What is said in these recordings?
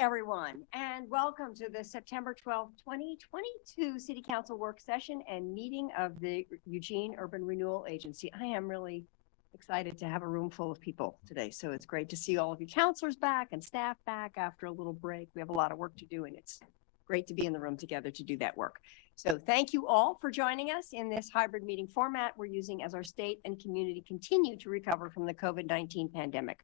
everyone, and welcome to the September 12th, 2022 City Council work session and meeting of the Eugene Urban Renewal Agency. I am really excited to have a room full of people today, so it's great to see all of you counselors back and staff back after a little break. We have a lot of work to do, and it's great to be in the room together to do that work. So thank you all for joining us in this hybrid meeting format we're using as our state and community continue to recover from the COVID-19 pandemic.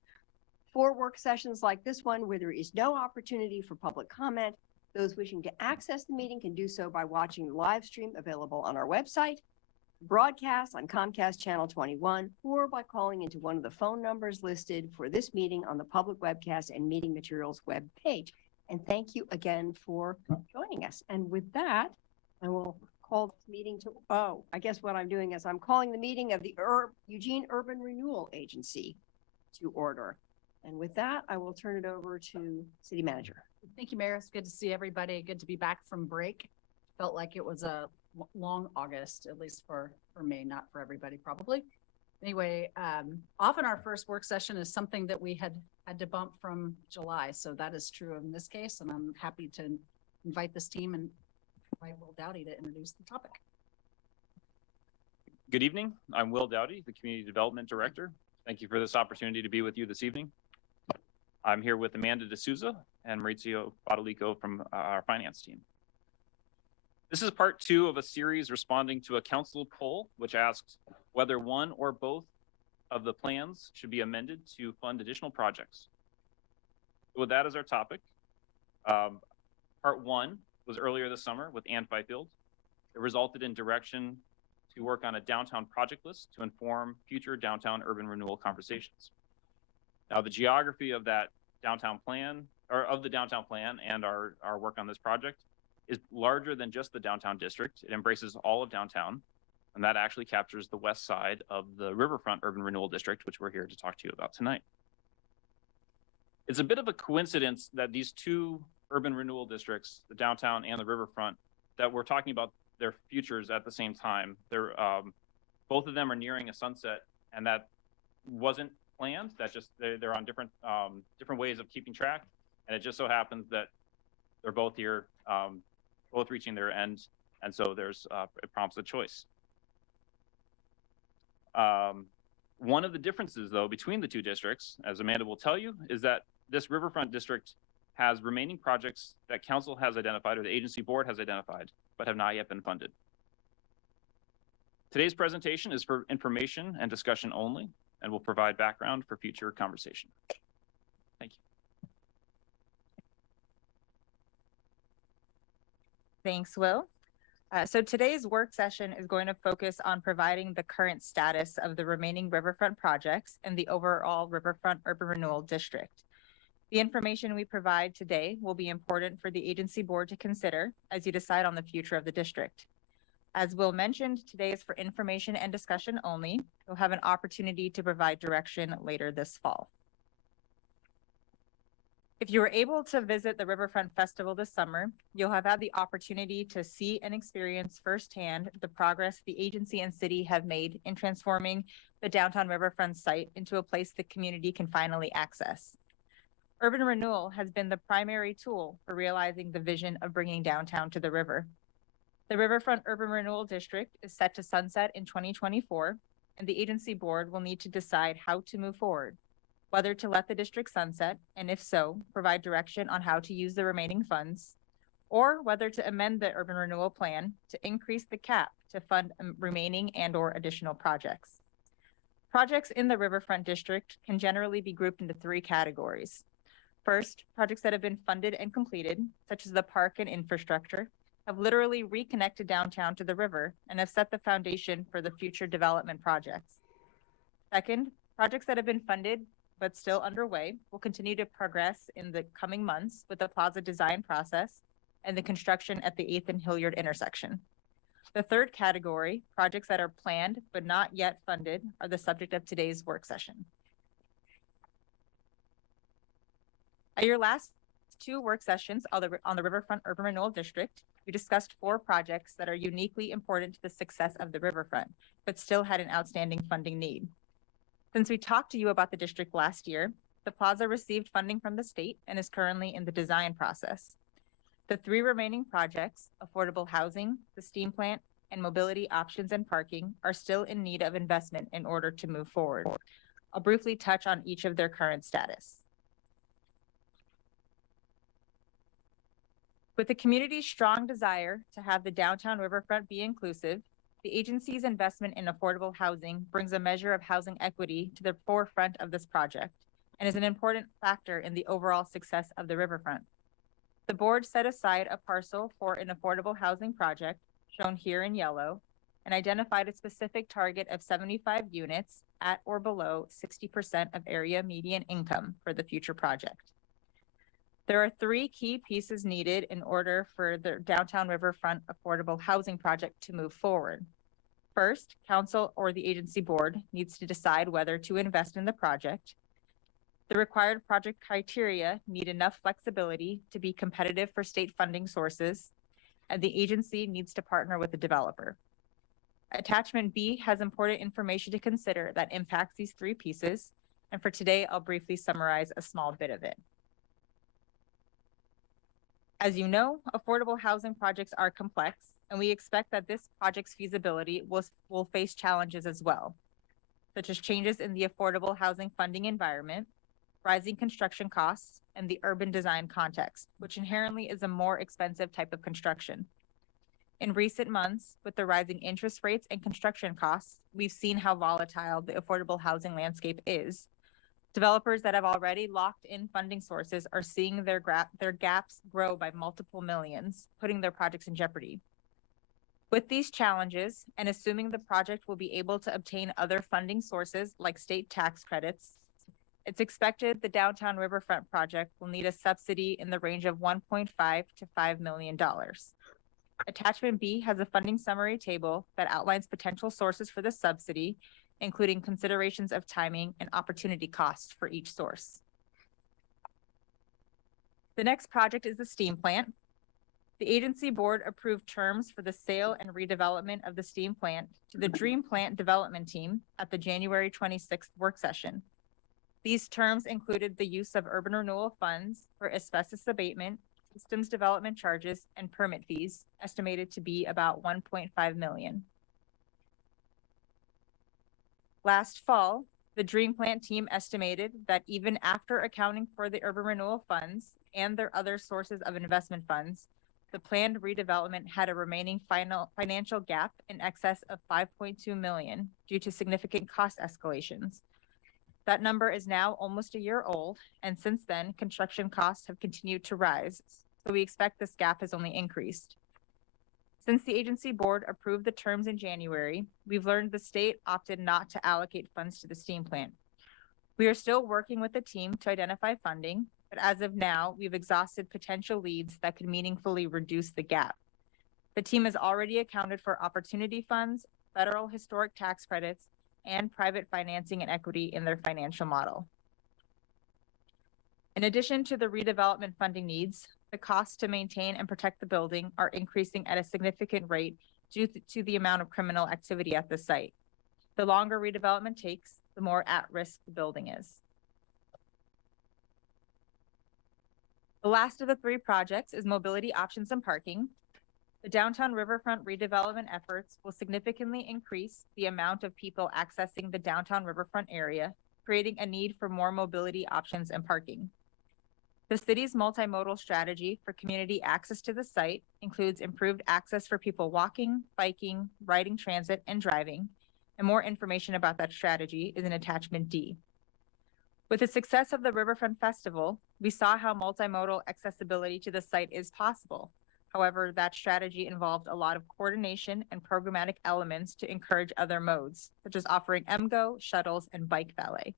For work sessions like this one, where there is no opportunity for public comment, those wishing to access the meeting can do so by watching the live stream available on our website, broadcast on Comcast Channel 21, or by calling into one of the phone numbers listed for this meeting on the public webcast and meeting materials web page. And thank you again for joining us. And with that, I will call this meeting to, I guess what I'm doing is I'm calling the meeting of the Eugene Urban Renewal Agency to order. And with that, I will turn it over to City Manager. Thank you, Mayor. It's good to see everybody. Good to be back from break. Felt like it was a long August, at least for me, not for everybody probably. Anyway, often our first work session is something that we had to bump from July. So that is true in this case. And I'm happy to invite this team and invite Will Dowdy to introduce the topic. Good evening. I'm Will Dowdy, the Community Development Director. Thank you for this opportunity to be with you this evening. I'm here with Amanda D'Souza and Maurizio Badalico from our finance team. This is part 2 of a series responding to a council poll, which asked whether one or both of the plans should be amended to fund additional projects. With that as our topic, part 1 was earlier this summer with Ann Fifield. It resulted in direction to work on a downtown project list to inform future downtown urban renewal conversations. Now, the geography of that downtown plan, or of the downtown plan and our work on this project is larger than just the downtown district. It embraces all of downtown, and that actually captures the west side of the Riverfront Urban Renewal District, which we're here to talk to you about tonight. It's a bit of a coincidence that these two urban renewal districts, the downtown and the Riverfront, that we're talking about their futures at the same time. They're both of them are nearing a sunset, and that wasn't planned. That's just they're on different ways of keeping track, and it just so happens that they're both here, both reaching their end, and so there's it prompts a choice. One of the differences, though, between the two districts, as Amanda will tell you, is that this Riverfront district has remaining projects that council has identified or the agency board has identified, but have not yet been funded. Today's presentation is for information and discussion only, and will provide background for future conversation. Thank you. Thanks, Will. So today's work session is going to focus on providing the current status of the remaining Riverfront projects and the overall Riverfront Urban Renewal District. The information we provide today will be important for the agency board to consider as you decide on the future of the district. As Will mentioned, today is for information and discussion only. You'll have an opportunity to provide direction later this fall. If you were able to visit the Riverfront Festival this summer, you'll have had the opportunity to see and experience firsthand the progress the agency and city have made in transforming the downtown Riverfront site into a place the community can finally access. Urban renewal has been the primary tool for realizing the vision of bringing downtown to the river. The Riverfront Urban Renewal District is set to sunset in 2024, and the agency board will need to decide how to move forward, whether to let the district sunset, and if so, provide direction on how to use the remaining funds, or whether to amend the urban renewal plan to increase the cap to fund remaining and/or additional projects. Projects in the Riverfront District can generally be grouped into 3 categories. First, projects that have been funded and completed, such as the park and infrastructure, have literally reconnected downtown to the river and have set the foundation for the future development projects. Second, projects that have been funded but still underway will continue to progress in the coming months with the plaza design process and the construction at the 8th and Hilliard intersection. The third category, projects that are planned but not yet funded, are the subject of today's work session. At your last 2 work sessions on the Riverfront Urban Renewal District, we discussed 4 projects that are uniquely important to the success of the Riverfront, but still had an outstanding funding need. Since we talked to you about the district last year, The plaza received funding from the state and is currently in the design process. The three remaining projects, affordable housing, the steam plant, and mobility options and parking, are still in need of investment in order to move forward. I'll briefly touch on each of their current status. With the community's strong desire to have the downtown riverfront be inclusive, the agency's investment in affordable housing brings a measure of housing equity to the forefront of this project and is an important factor in the overall success of the riverfront. The board set aside a parcel for an affordable housing project, shown here in yellow, and identified a specific target of 75 units at or below 60% of area median income for the future project. There are three key pieces needed in order for the downtown riverfront affordable housing project to move forward. First, council or the agency board needs to decide whether to invest in the project. The required project criteria need enough flexibility to be competitive for state funding sources, and the agency needs to partner with the developer. Attachment B has important information to consider that impacts these three pieces, and for today, I'll briefly summarize a small bit of it. As you know, affordable housing projects are complex, and we expect that this project's feasibility will face challenges as well, such as changes in the affordable housing funding environment, rising construction costs, and the urban design context, which inherently is a more expensive type of construction. In recent months, with the rising interest rates and construction costs, we've seen how volatile the affordable housing landscape is. Developers that have already locked in funding sources are seeing their gaps grow by multiple millions, putting their projects in jeopardy. With these challenges, and assuming the project will be able to obtain other funding sources like state tax credits, it's expected the downtown riverfront project will need a subsidy in the range of $1.5 to $5 million. Attachment B has a funding summary table that outlines potential sources for the subsidy, including considerations of timing and opportunity costs for each source. The next project is the steam plant. The agency board approved terms for the sale and redevelopment of the steam plant to the Dream Plant Development Team at the January 26th work session. These terms included the use of urban renewal funds for asbestos abatement, systems development charges, and permit fees, estimated to be about $1.5 million. Last fall, the Dream Plant team estimated that even after accounting for the urban renewal funds and their other sources of investment funds, the planned redevelopment had a remaining financial gap in excess of $5.2 million due to significant cost escalations. That number is now almost a year old, and since then, construction costs have continued to rise, so we expect this gap has only increased. Since the agency board approved the terms in January, we've learned the state opted not to allocate funds to the steam plant. We are still working with the team to identify funding, but as of now, we've exhausted potential leads that could meaningfully reduce the gap. The team has already accounted for opportunity funds, federal historic tax credits, and private financing and equity in their financial model. In addition to the redevelopment funding needs, the costs to maintain and protect the building are increasing at a significant rate due to the amount of criminal activity at the site. The longer redevelopment takes, the more at risk the building is. The last of the three projects is mobility options and parking. The downtown riverfront redevelopment efforts will significantly increase the amount of people accessing the downtown riverfront area, creating a need for more mobility options and parking. The city's multimodal strategy for community access to the site includes improved access for people walking, biking, riding transit, and driving, and more information about that strategy is in attachment D. With the success of the Riverfront Festival, we saw how multimodal accessibility to the site is possible. However, that strategy involved a lot of coordination and programmatic elements to encourage other modes, such as offering MGO, shuttles, and bike valet.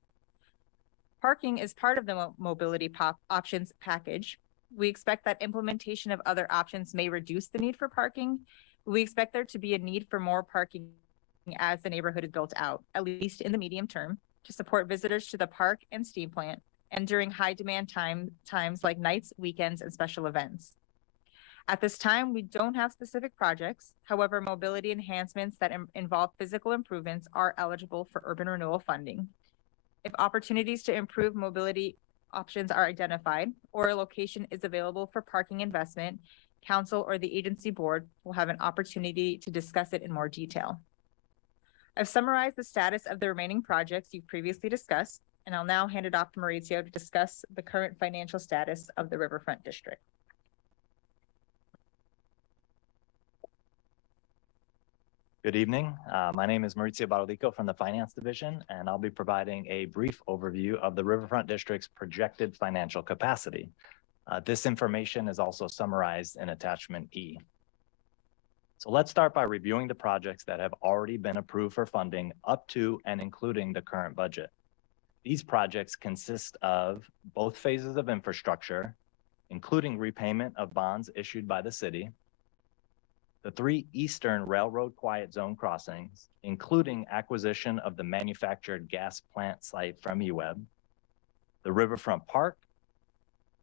Parking is part of the mobility options package. We expect that implementation of other options may reduce the need for parking. We expect there to be a need for more parking as the neighborhood is built out, at least in the medium term, to support visitors to the park and steam plant, and during high demand times like nights, weekends, and special events. At this time, we don't have specific projects. However, mobility enhancements that involve physical improvements are eligible for urban renewal funding. If opportunities to improve mobility options are identified or a location is available for parking investment, council or the agency board will have an opportunity to discuss it in more detail. I've summarized the status of the remaining projects you've previously discussed, and I'll now hand it off to Maurizio to discuss the current financial status of the Riverfront District. Good evening. My name is Maurizio Badalico from the Finance Division, and I'll be providing a brief overview of the Riverfront District's projected financial capacity. This information is also summarized in Attachment E. So let's start by reviewing the projects that have already been approved for funding up to and including the current budget. These projects consist of both phases of infrastructure, including repayment of bonds issued by the city, the 3 eastern railroad quiet zone crossings, including acquisition of the manufactured gas plant site from UWEB, the Riverfront Park,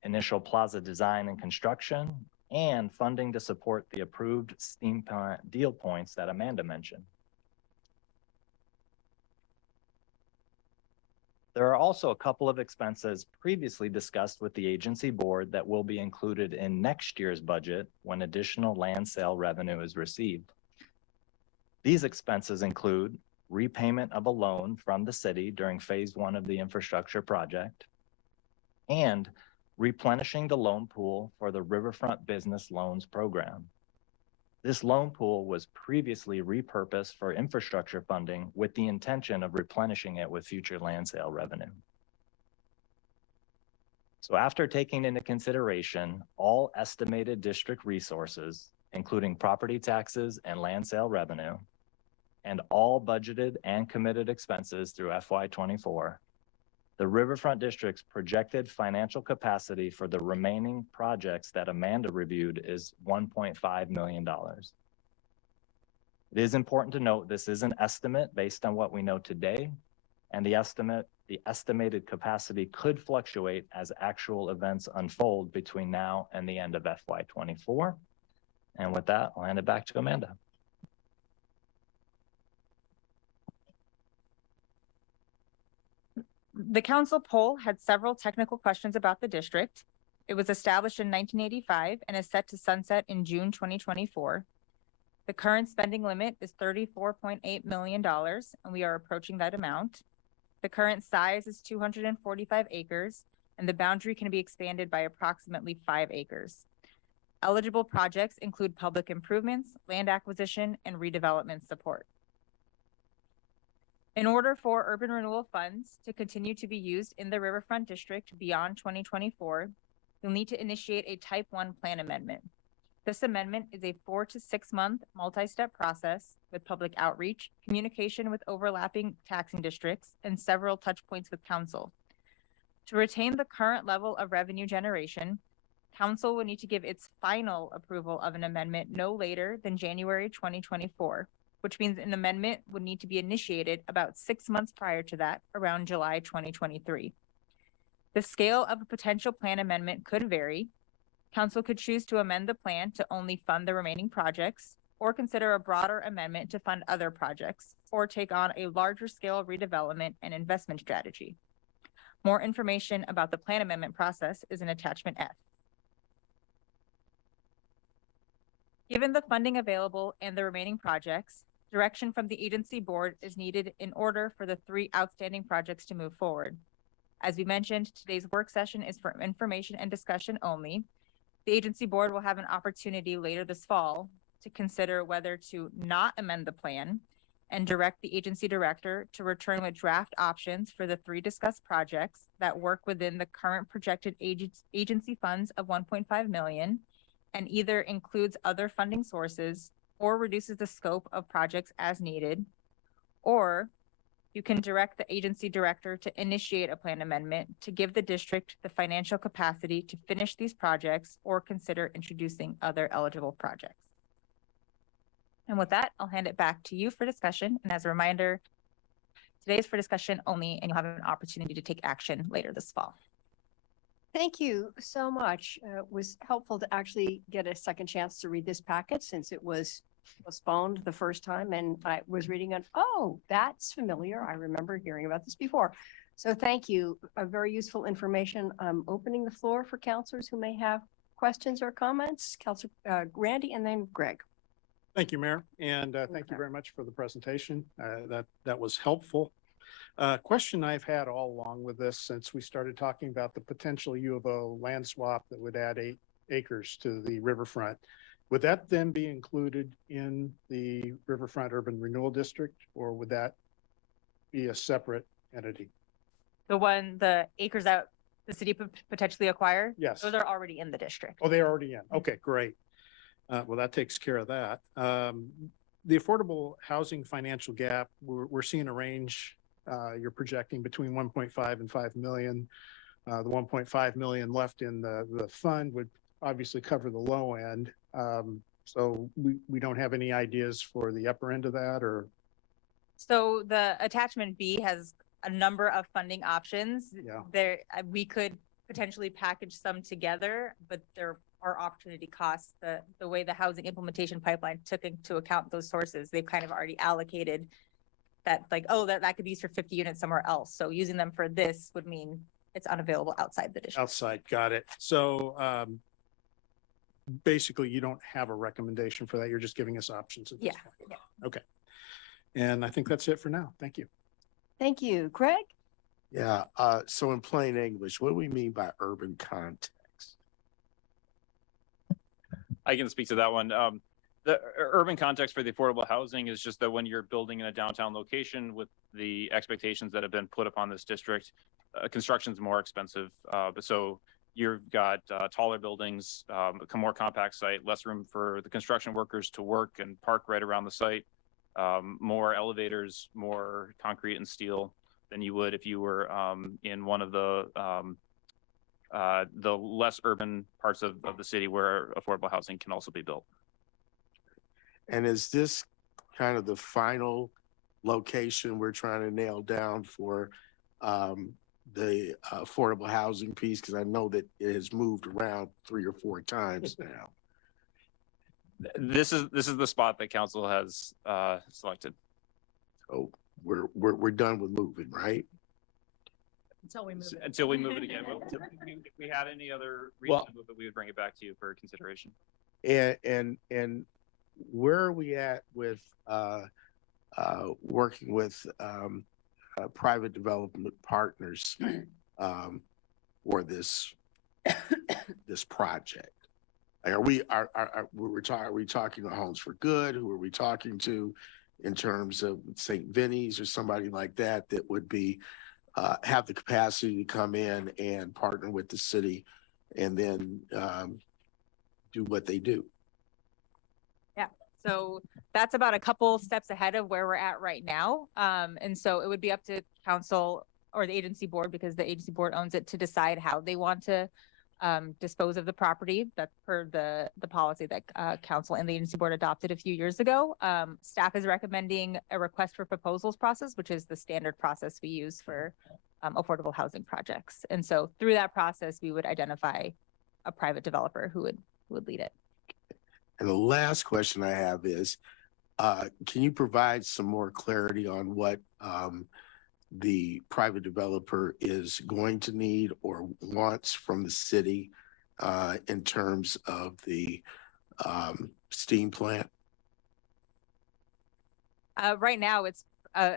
initial plaza design and construction, and funding to support the approved steam plant deal points that Amanda mentioned. There are also a couple of expenses previously discussed with the agency board that will be included in next year's budget when additional land sale revenue is received. These expenses include repayment of a loan from the city during phase 1 of the infrastructure project and replenishing the loan pool for the Riverfront Business Loans Program. This loan pool was previously repurposed for infrastructure funding with the intention of replenishing it with future land sale revenue. So after taking into consideration all estimated district resources, including property taxes and land sale revenue, and all budgeted and committed expenses through FY24, the Riverfront District's projected financial capacity for the remaining projects that Amanda reviewed is $1.5 million. It is important to note this is an estimate based on what we know today, and the estimated capacity could fluctuate as actual events unfold between now and the end of FY24. And with that, I'll hand it back to Amanda. The council poll had several technical questions about the district. It was established in 1985 and is set to sunset in June 2024. The current spending limit is $34.8 million, and we are approaching that amount. The current size is 245 acres, and the boundary can be expanded by approximately 5 acres. Eligible projects include public improvements, land acquisition, and redevelopment support. In order for urban renewal funds to continue to be used in the Riverfront District beyond 2024, you'll need to initiate a Type 1 plan amendment. This amendment is a 4 to 6 month multi-step process with public outreach, communication with overlapping taxing districts, and several touch points with council. To retain the current level of revenue generation, council will need to give its final approval of an amendment no later than January 2024. Which means an amendment would need to be initiated about 6 months prior to that, around July 2023. The scale of a potential plan amendment could vary. Council could choose to amend the plan to only fund the remaining projects, or consider a broader amendment to fund other projects, or take on a larger scale redevelopment and investment strategy. More information about the plan amendment process is in Attachment F. Given the funding available and the remaining projects, direction from the agency board is needed in order for the 3 outstanding projects to move forward. As we mentioned, today's work session is for information and discussion only. The agency board will have an opportunity later this fall to consider whether to not amend the plan and direct the agency director to return with draft options for the 3 discussed projects that work within the current projected agency funds of $1.5 million and either includes other funding sources or reduces the scope of projects as needed, or you can direct the agency director to initiate a plan amendment to give the district the financial capacity to finish these projects or consider introducing other eligible projects. And with that, I'll hand it back to you for discussion. And as a reminder, today is for discussion only, and you'll have an opportunity to take action later this fall. Thank you so much. It was helpful to actually get a second chance to read this packet since it was postponed the first time, and I was reading it. Oh, that's familiar. I remember hearing about this before. So thank you. Very useful information. I'm opening the floor for counselors who may have questions or comments. Counselor Randy and then Greg. Thank you, Mayor, and thank you Okay. very much for the presentation. That was helpful. Question I've had all along with this since we started talking about the potential U of O land swap that would add 8 acres to the riverfront. Would that then be included in the Riverfront Urban Renewal District, or would that be a separate entity? The acres that the city could potentially acquire, Yes. those are already in the district. Oh, they're already in. Okay, great. Well, that takes care of that. The affordable housing financial gap, we're seeing a range. You're projecting between 1.5 and 5 million. The 1.5 million left in the fund would obviously cover the low end. So we don't have any ideas for the upper end of that, or? So the attachment B has a number of funding options. Yeah. There, we could potentially package some together, but there are opportunity costs. The way the housing implementation pipeline took into account those sources, they've kind of already allocated that, like, oh, that could be used for 50 units somewhere else. So using them for this would mean it's unavailable outside the district. Outside, got it. So basically, you don't have a recommendation for that. You're just giving us options at this Yeah, point. yeah. Okay. And I think that's it for now. Thank you. Thank you. Greg? Yeah, so in plain English, what do we mean by urban context? I can speak to that one. The urban context for the affordable housing is just that when you're building in a downtown location with the expectations that have been put upon this district, construction's more expensive. So you've got taller buildings, a more compact site, less room for the construction workers to work and park right around the site, more elevators, more concrete and steel than you would if you were in one of the less urban parts of the city where affordable housing can also be built. And is this kind of the final location we're trying to nail down for the affordable housing piece? Because I know that it has moved around 3 or 4 times now. This is the spot that council has selected. So we're done with moving, right? Until we move it. Until we move it again. If we had any other reason to move it, we would bring it back to you for consideration. And where are we at with working with private development partners for this project? Like, are we talking to Homes for Good? Who are we talking to in terms of St. Vinny's or somebody like that would be have the capacity to come in and partner with the city and then do what they do? So that's about a couple steps ahead of where we're at right now. And so it would be up to council or the agency board, because the agency board owns it, to decide how they want to dispose of the property. That's per the policy that council and the agency board adopted a few years ago. Staff is recommending a request for proposals process, which is the standard process we use for affordable housing projects. And so through that process, we would identify a private developer who would lead it. And the last question I have is, can you provide some more clarity on what the private developer is going to need or wants from the city in terms of the steam plant? Right now, it's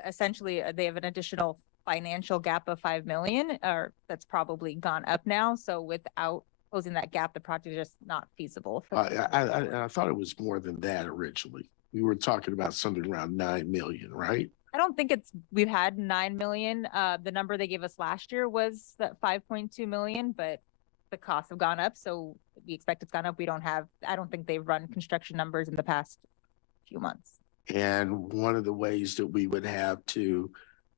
essentially they have an additional financial gap of 5 million, or that's probably gone up now. So without closing that gap, the project is just not feasible. I thought it was more than that originally. We were talking about something around 9 million, right? I don't think we've had 9 million. The number they gave us last year was that 5.2 million, but the costs have gone up. So we expect it's gone up. I don't think they've run construction numbers in the past few months. And one of the ways that we would have to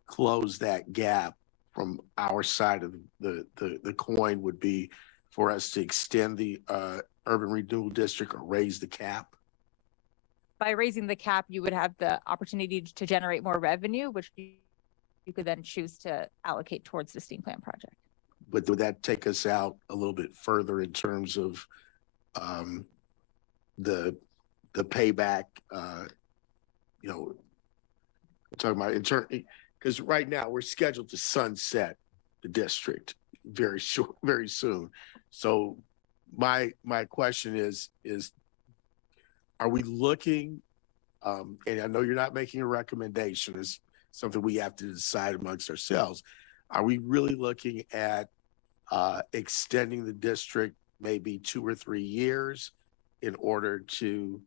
close that gap from our side of the coin would be for us to extend the urban renewal district or raise the cap. By raising the cap, you would have the opportunity to generate more revenue, which you could then choose to allocate towards the steam plant project. But would that take us out a little bit further in terms of the payback? I'm talking about because right now we're scheduled to sunset the district very short, very soon. So my question is are we looking, and I know you're not making a recommendation, it's something we have to decide amongst ourselves. Are we really looking at extending the district maybe 2 or 3 years in order to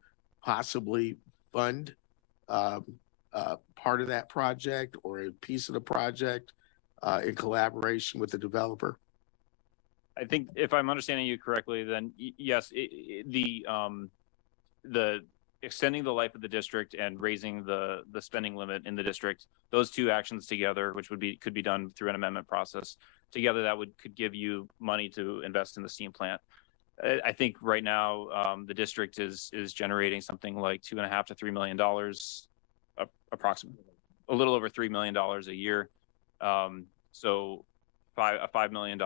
possibly fund part of that project or a piece of the project in collaboration with the developer? I think if I'm understanding you correctly, then yes, the extending the life of the district and raising the spending limit in the district, those two actions together, which could be done through an amendment process together, that could give you money to invest in the steam plant. I think right now the district is generating something like $2.5 to $3 million, approximately a little over $3 million a year. So a $5 million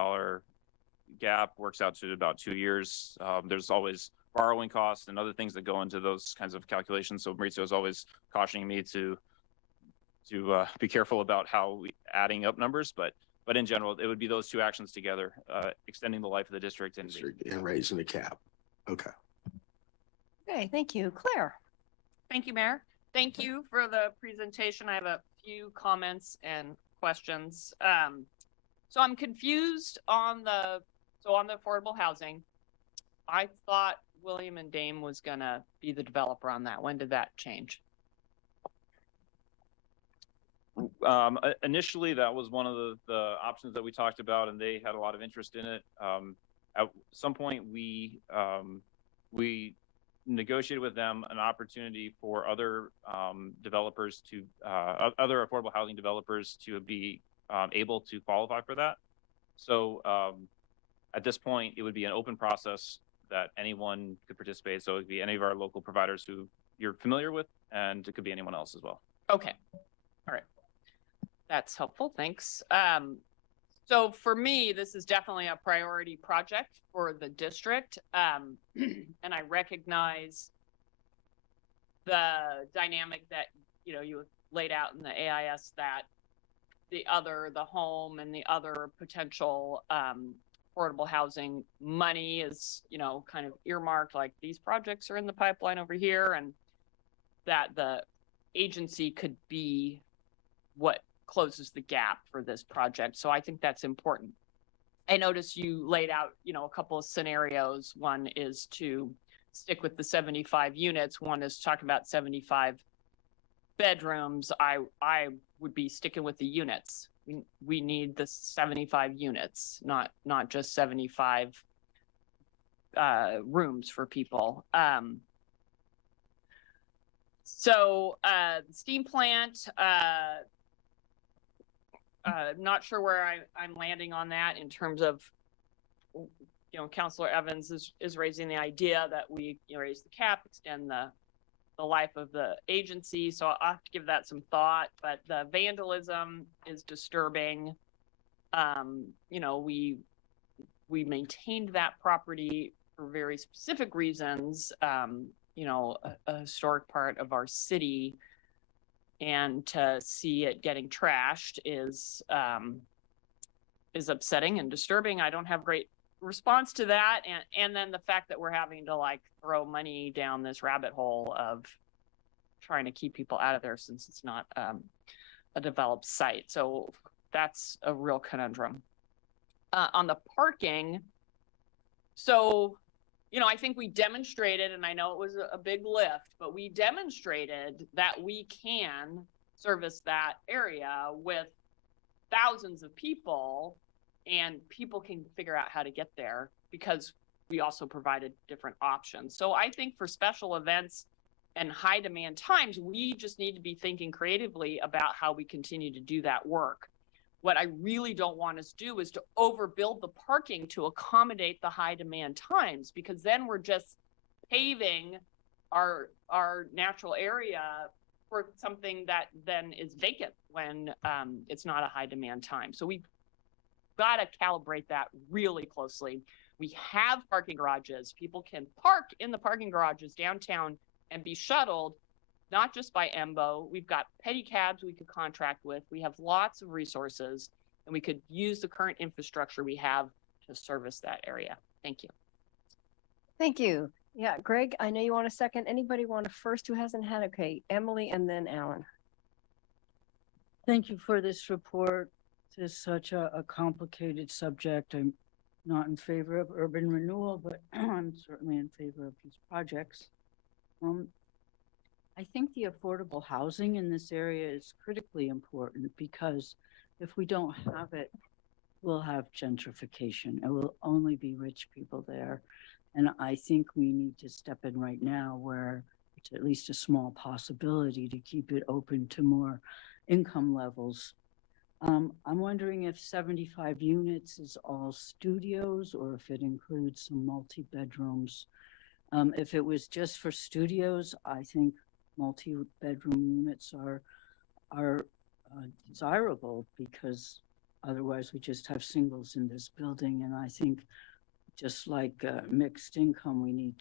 gap works out to about 2 years. There's always borrowing costs and other things that go into those kinds of calculations. So Maurizio is always cautioning me to be careful about how adding up numbers, but in general, it would be those two actions together, extending the life of the district and raising the cap. Okay. Okay, thank you. Claire? Thank you, Mayor. Thank you for the presentation. I have a few comments and questions. So I'm confused on the affordable housing. I thought William and Dame was gonna be the developer on that. When did that change? Initially, that was one of the options that we talked about, and they had a lot of interest in it. At some point, we negotiated with them an opportunity for other developers to other affordable housing developers to be able to qualify for that. So at this point, it would be an open process that anyone could participate. So it would be any of our local providers who you're familiar with, and it could be anyone else as well. Okay. All right. That's helpful. Thanks. So for me, this is definitely a priority project for the district. And I recognize the dynamic that, you laid out in the AIS, that the home and the other potential affordable housing money is, kind of earmarked, like these projects are in the pipeline over here, and that the agency could be what closes the gap for this project. So I think that's important. I noticed you laid out, a couple of scenarios. One is to stick with the 75 units. One is talking about 75 bedrooms. I would be sticking with the units. We need the 75 units, not just 75 rooms for people. So the steam plant, not sure where I'm landing on that in terms of, Councilor Evans is raising the idea that we raise the cap, extend the life of the agency. So I'll have to give that some thought, but the vandalism is disturbing. We maintained that property for very specific reasons, a historic part of our city, and to see it getting trashed is upsetting and disturbing. I don't have great response to that. And then the fact that we're having to throw money down this rabbit hole of trying to keep people out of there, since it's not a developed site. So that's a real conundrum. On the parking, so, I think we demonstrated, and I know it was a big lift, but we demonstrated that we can service that area with thousands of people, and people can figure out how to get there because we also provided different options. So I think for special events and high demand times, we just need to be thinking creatively about how we continue to do that work. What I really don't want us to do is to overbuild the parking to accommodate the high demand times, because then we're just paving our natural area for something that then is vacant when it's not a high demand time. So we've got to calibrate that really closely. We have parking garages. People can park in the parking garages downtown and be shuttled, not just by EMBO. We've got pedicabs we could contract with. We have lots of resources, and we could use the current infrastructure we have to service that area. Thank you. Thank you. Yeah, Greg, I know you want a second. Anybody want a first who hasn't had? Okay, Emily and then Alan. Thank you for this report. This is such a complicated subject. I'm not in favor of urban renewal, but I'm certainly in favor of these projects. I think the affordable housing in this area is critically important because if we don't have it, we'll have gentrification. It will only be rich people there. And I think we need to step in right now where it's at least a small possibility to keep it open to more income levels. I'm wondering if 75 units is all studios or if it includes some multi-bedrooms. If it was just for studios, I think multi-bedroom units are desirable because otherwise we just have singles in this building. And I think just like mixed income, we need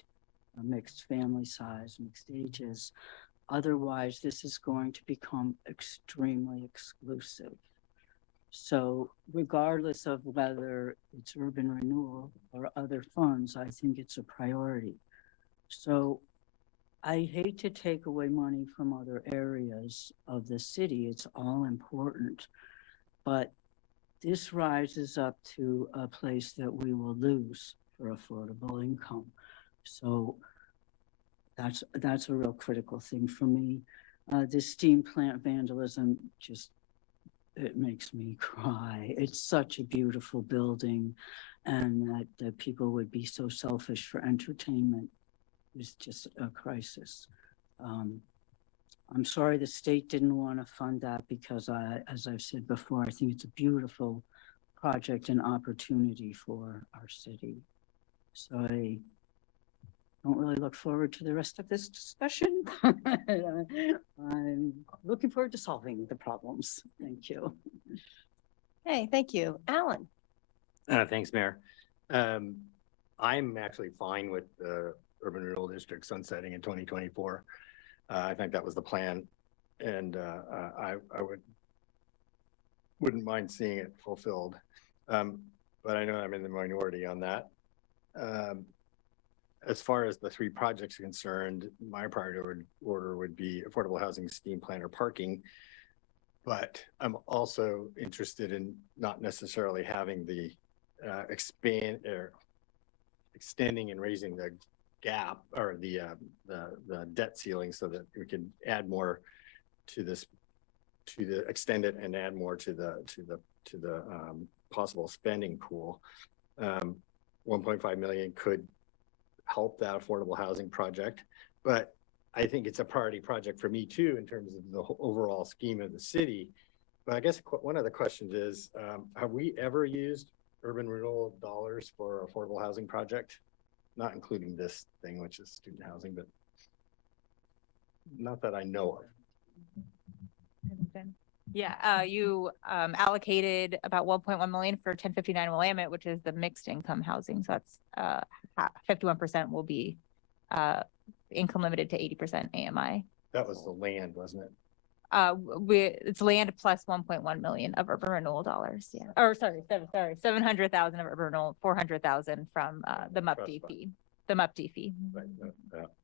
a mixed family size, mixed ages. Otherwise, this is going to become extremely exclusive. So regardless of whether it's urban renewal or other funds, I think it's a priority. So I hate to take away money from other areas of the city. It's all important. But this rises up to a place that we will lose for affordable income. So that's a real critical thing for me. This steam plant vandalism it makes me cry. It's such a beautiful building, and that people would be so selfish for entertainment is just a crisis. I'm sorry the state didn't want to fund that because as I've said before, I think it's a beautiful project and opportunity for our city. So I don't really look forward to the rest of this discussion. I'm looking forward to solving the problems. Thank you. Hey, thank you. Alan. Thanks, Mayor. I'm actually fine with the urban renewal district sunsetting in 2024. I think that was the plan, and I wouldn't mind seeing it fulfilled. But I know I'm in the minority on that. As far as the three projects are concerned, my priority order would be affordable housing, steam plant, or parking. But I'm also interested in not necessarily having the extending and raising the gap or the debt ceiling so that we can add more to this, extend it and add more to the possible spending pool. 1.5 million could help that affordable housing project, but I think it's a priority project for me too, in terms of the overall scheme of the city. But I guess one of the questions is, have we ever used urban renewal dollars for affordable housing project? Not including this thing, which is student housing, but not that I know of. Yeah, you allocated about 1.1 million for 1059 Willamette, which is the mixed income housing. So that's 51% will be income limited to 80% AMI. That was the land, wasn't it? It's land plus 1.1 million of urban renewal dollars. Yeah. Or sorry, 700,000 of urban renewal, 400,000 from the MUPD fee. The MUPD fee. Right,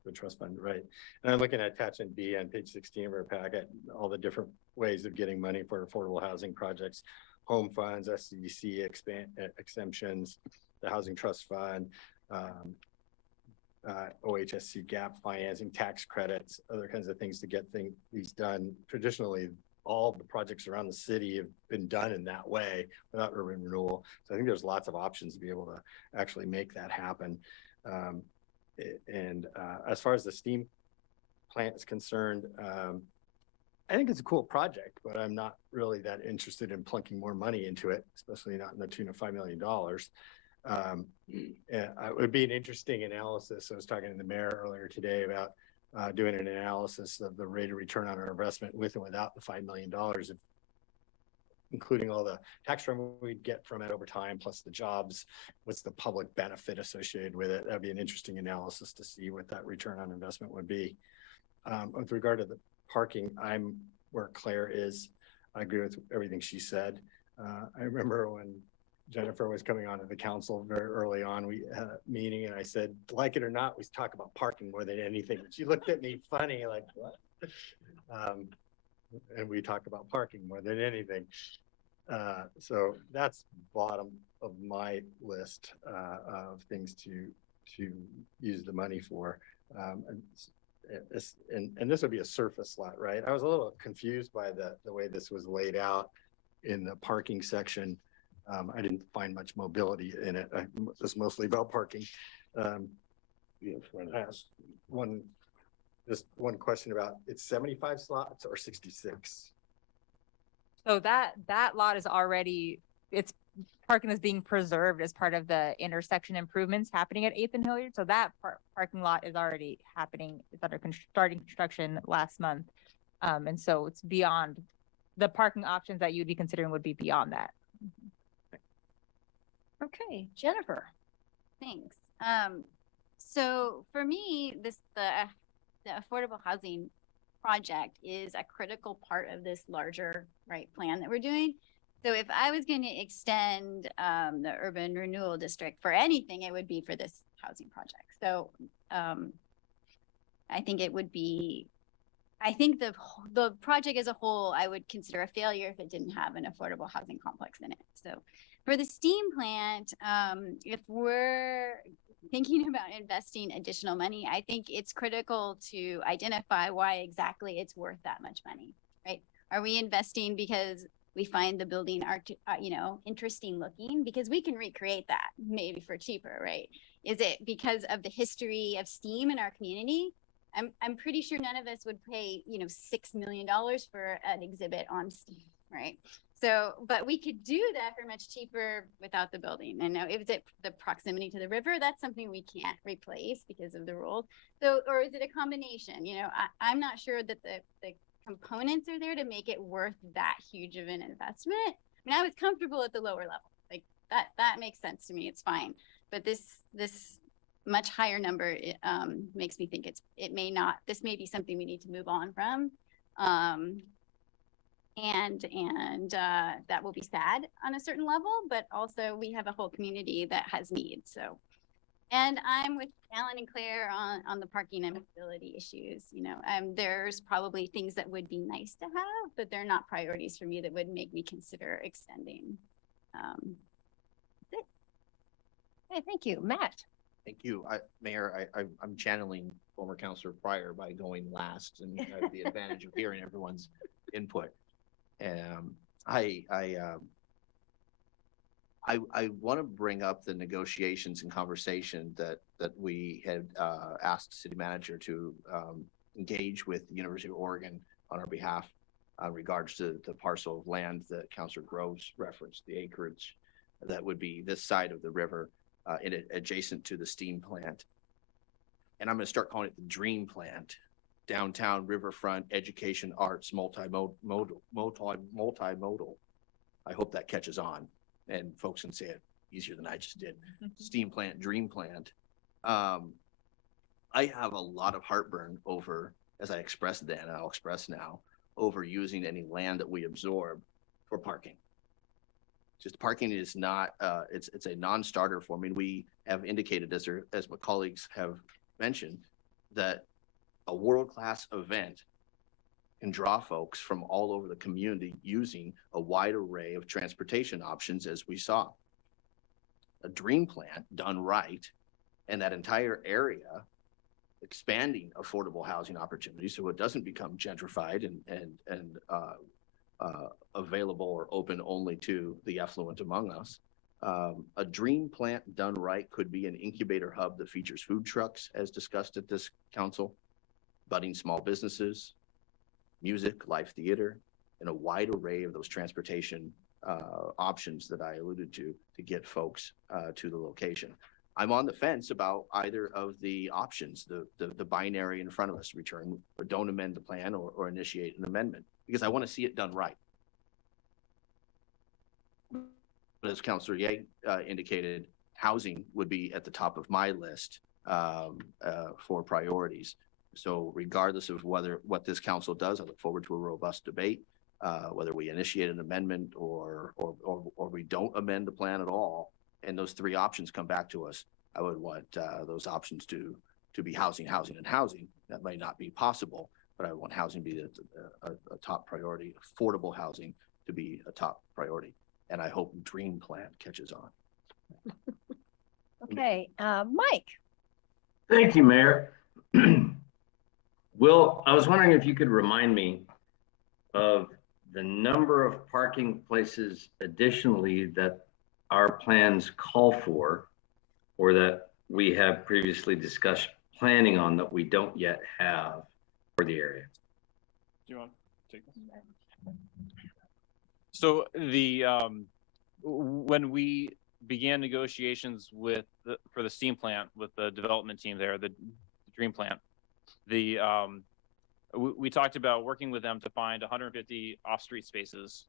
the trust fund, right. And I'm looking at attachment B on page 16 of our packet, all the different ways of getting money for affordable housing projects, home funds, SCDC exemptions, the housing trust fund, OHSC gap financing, tax credits, other kinds of things to get these done. Traditionally, all the projects around the city have been done in that way without urban renewal. So I think there's lots of options to be able to actually make that happen. As far as the steam plant is concerned, I think it's a cool project, but I'm not really that interested in plunking more money into it, especially not in the tune of $5 million. It would be an interesting analysis. I was talking to the mayor earlier today about doing an analysis of the rate of return on our investment with and without the $5 million, including all the tax revenue we'd get from it over time, plus the jobs, what's the public benefit associated with it. That'd be an interesting analysis to see what that return on investment would be. With regard to the parking, I'm where Claire is. I agree with everything she said. I remember when Jennifer was coming onto the council very early on, we had a meeting and I said, like it or not, we talk about parking more than anything. She looked at me funny, like, what? And we talk about parking more than anything. So that's bottom of my list of things to use the money for. And this would be a surface lot, right? I was a little confused by the way this was laid out in the parking section. I didn't find much mobility in it. It's mostly about parking. I have just one question about, it's 75 slots or 66? So that lot is already, its parking is being preserved as part of the intersection improvements happening at 8th and Hilliard. So that parking lot is already happening. It's under starting construction last month. And so it's beyond the parking options that you'd be considering would be beyond that. Okay, Jennifer. Thanks. So for me, the affordable housing project is a critical part of this larger plan that we're doing. So if I was going to extend the urban renewal district for anything, it would be for this housing project. So I think it would be, I think the project as a whole, I would consider a failure if it didn't have an affordable housing complex in it. So for the steam plant, if we're thinking about investing additional money, I think it's critical to identify why exactly it's worth that much money, right? Are we investing because we find the building interesting looking? Because we can recreate that maybe for cheaper, right? Is it because of the history of steam in our community? I'm pretty sure none of us would pay, $6 million for an exhibit on steam, right? So, but we could do that for much cheaper without the building. And now, is it the proximity to the river? That's something we can't replace because of the rules. So, or is it a combination? I'm not sure that the components are there to make it worth that huge of an investment. I mean, I was comfortable at the lower level. Like that makes sense to me. It's fine. But this much higher number makes me think this may be something we need to move on from. And that will be sad on a certain level, but also we have a whole community that has needs. So, and I'm with Alan and Claire on the parking and mobility issues. There's probably things that would be nice to have, but they're not priorities for me that would make me consider extending. That's it. Okay, thank you, Matt. Thank you. Mayor, I'm channeling former Councilor Pryor by going last and have the advantage of hearing everyone's input. I want to bring up the negotiations and conversation that we had asked city manager to engage with the University of Oregon on our behalf in regards to the parcel of land that Councilor Groves referenced, the acreage that would be this side of the river adjacent to the steam plant. And I'm going to start calling it the dream plant. Downtown, riverfront, education, arts, multimodal. I hope that catches on and folks can say it easier than I just did. Steam plant, dream plant. I have a lot of heartburn over, as I expressed then, and I'll express now, over using any land that we absorb for parking. Just parking is not, it's a non-starter for me. We have indicated, as my colleagues have mentioned, that a world-class event can draw folks from all over the community using a wide array of transportation options, as we saw. A dream plant done right, and that entire area expanding affordable housing opportunities so it doesn't become gentrified and available or open only to the affluent among us. A dream plant done right could be an incubator hub that features food trucks, as discussed at this council, budding small businesses, music, live theater, and a wide array of those transportation options that I alluded to get folks to the location. I'm on the fence about either of the options, the binary in front of us, return or don't amend the plan or initiate an amendment, because I want to see it done right. But as Councilor Ye indicated, housing would be at the top of my list for priorities. So regardless of what this council does, I look forward to a robust debate. Whether we initiate an amendment or we don't amend the plan at all, and those three options come back to us, I would want those options to be housing, housing, and housing. That might not be possible, but I want housing to be a top priority, affordable housing to be a top priority. And I hope Dream Plan catches on. Okay, Mike. Thank you, Mayor. Will, I was wondering if you could remind me of the number of parking places additionally that our plans call for, or that we have previously discussed planning on that we don't yet have for the area. Do you want to take this? So when we began negotiations for the steam plant with the development team there, the Dream Plant, we talked about working with them to find 150 off-street spaces.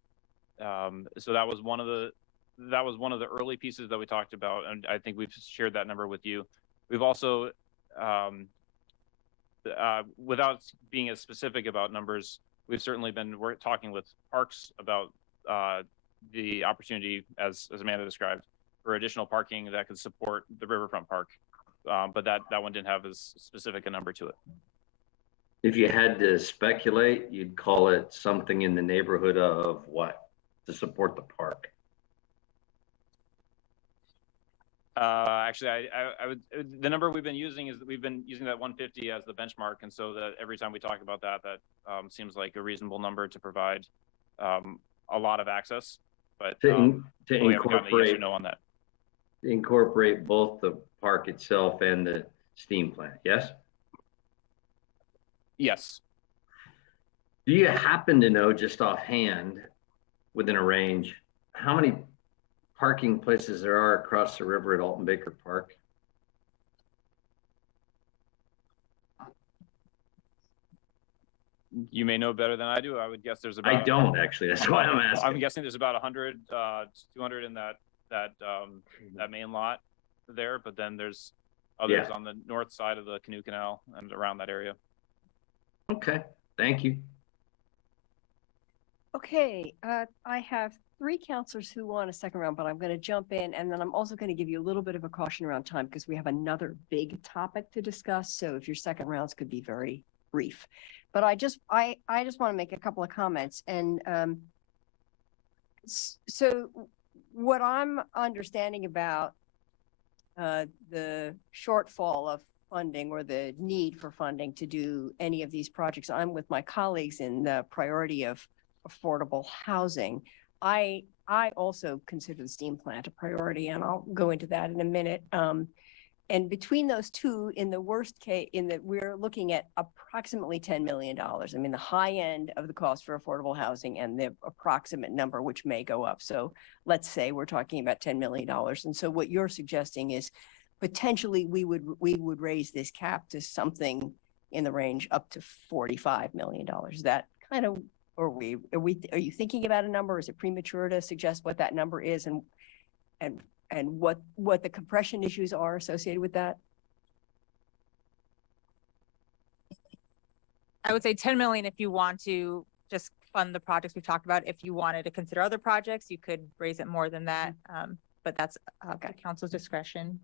So that was one of the early pieces that we talked about, and I think we've shared that number with you. We've also, without being as specific about numbers, we've certainly been talking with parks about the opportunity, as Amanda described, for additional parking that could support the Riverfront Park. But that one didn't have as specific a number to it. If you had to speculate, you'd call it something in the neighborhood of what to support the park? Actually, I would, the number we've been using is that we've been using that 150 as the benchmark. And so that every time we talk about that seems like a reasonable number to provide a lot of access, but we haven't gotten a yes or no on that. Incorporate both the park itself and the steam plant, yes? Yes. Do you happen to know, just offhand, within a range, how many parking places there are across the river at Alton Baker Park? You may know better than I do. I would guess there's about. I don't actually. That's why I'm asking. I'm guessing there's about 100, 200 in that main lot there, but then there's others on the north side of the Canoe Canal and around that area. Okay, thank you. Okay, I have 3 counselors who want a second round, but I'm going to jump in, and then I'm also going to give you a little bit of a caution around time because we have another big topic to discuss. So if your second rounds could be very brief, but I just want to make a couple of comments. And so what I'm understanding about the shortfall of funding or the need for funding to do any of these projects, I'm with my colleagues in the priority of affordable housing. I also consider the steam plant a priority, and I'll go into that in a minute. And between those two, in the worst case, we're looking at approximately $10 million. I mean, the high end of the cost for affordable housing and the approximate number, which may go up. So let's say we're talking about $10 million. And so what you're suggesting is potentially we would raise this cap to something in the range up to $45 million. Is that kind of, are you thinking about a number? Is it premature to suggest what that number is and what the compression issues are associated with that? I would say 10 million if you want to just fund the projects we've talked about. If you wanted to consider other projects, you could raise it more than that. But that's the council's discretion.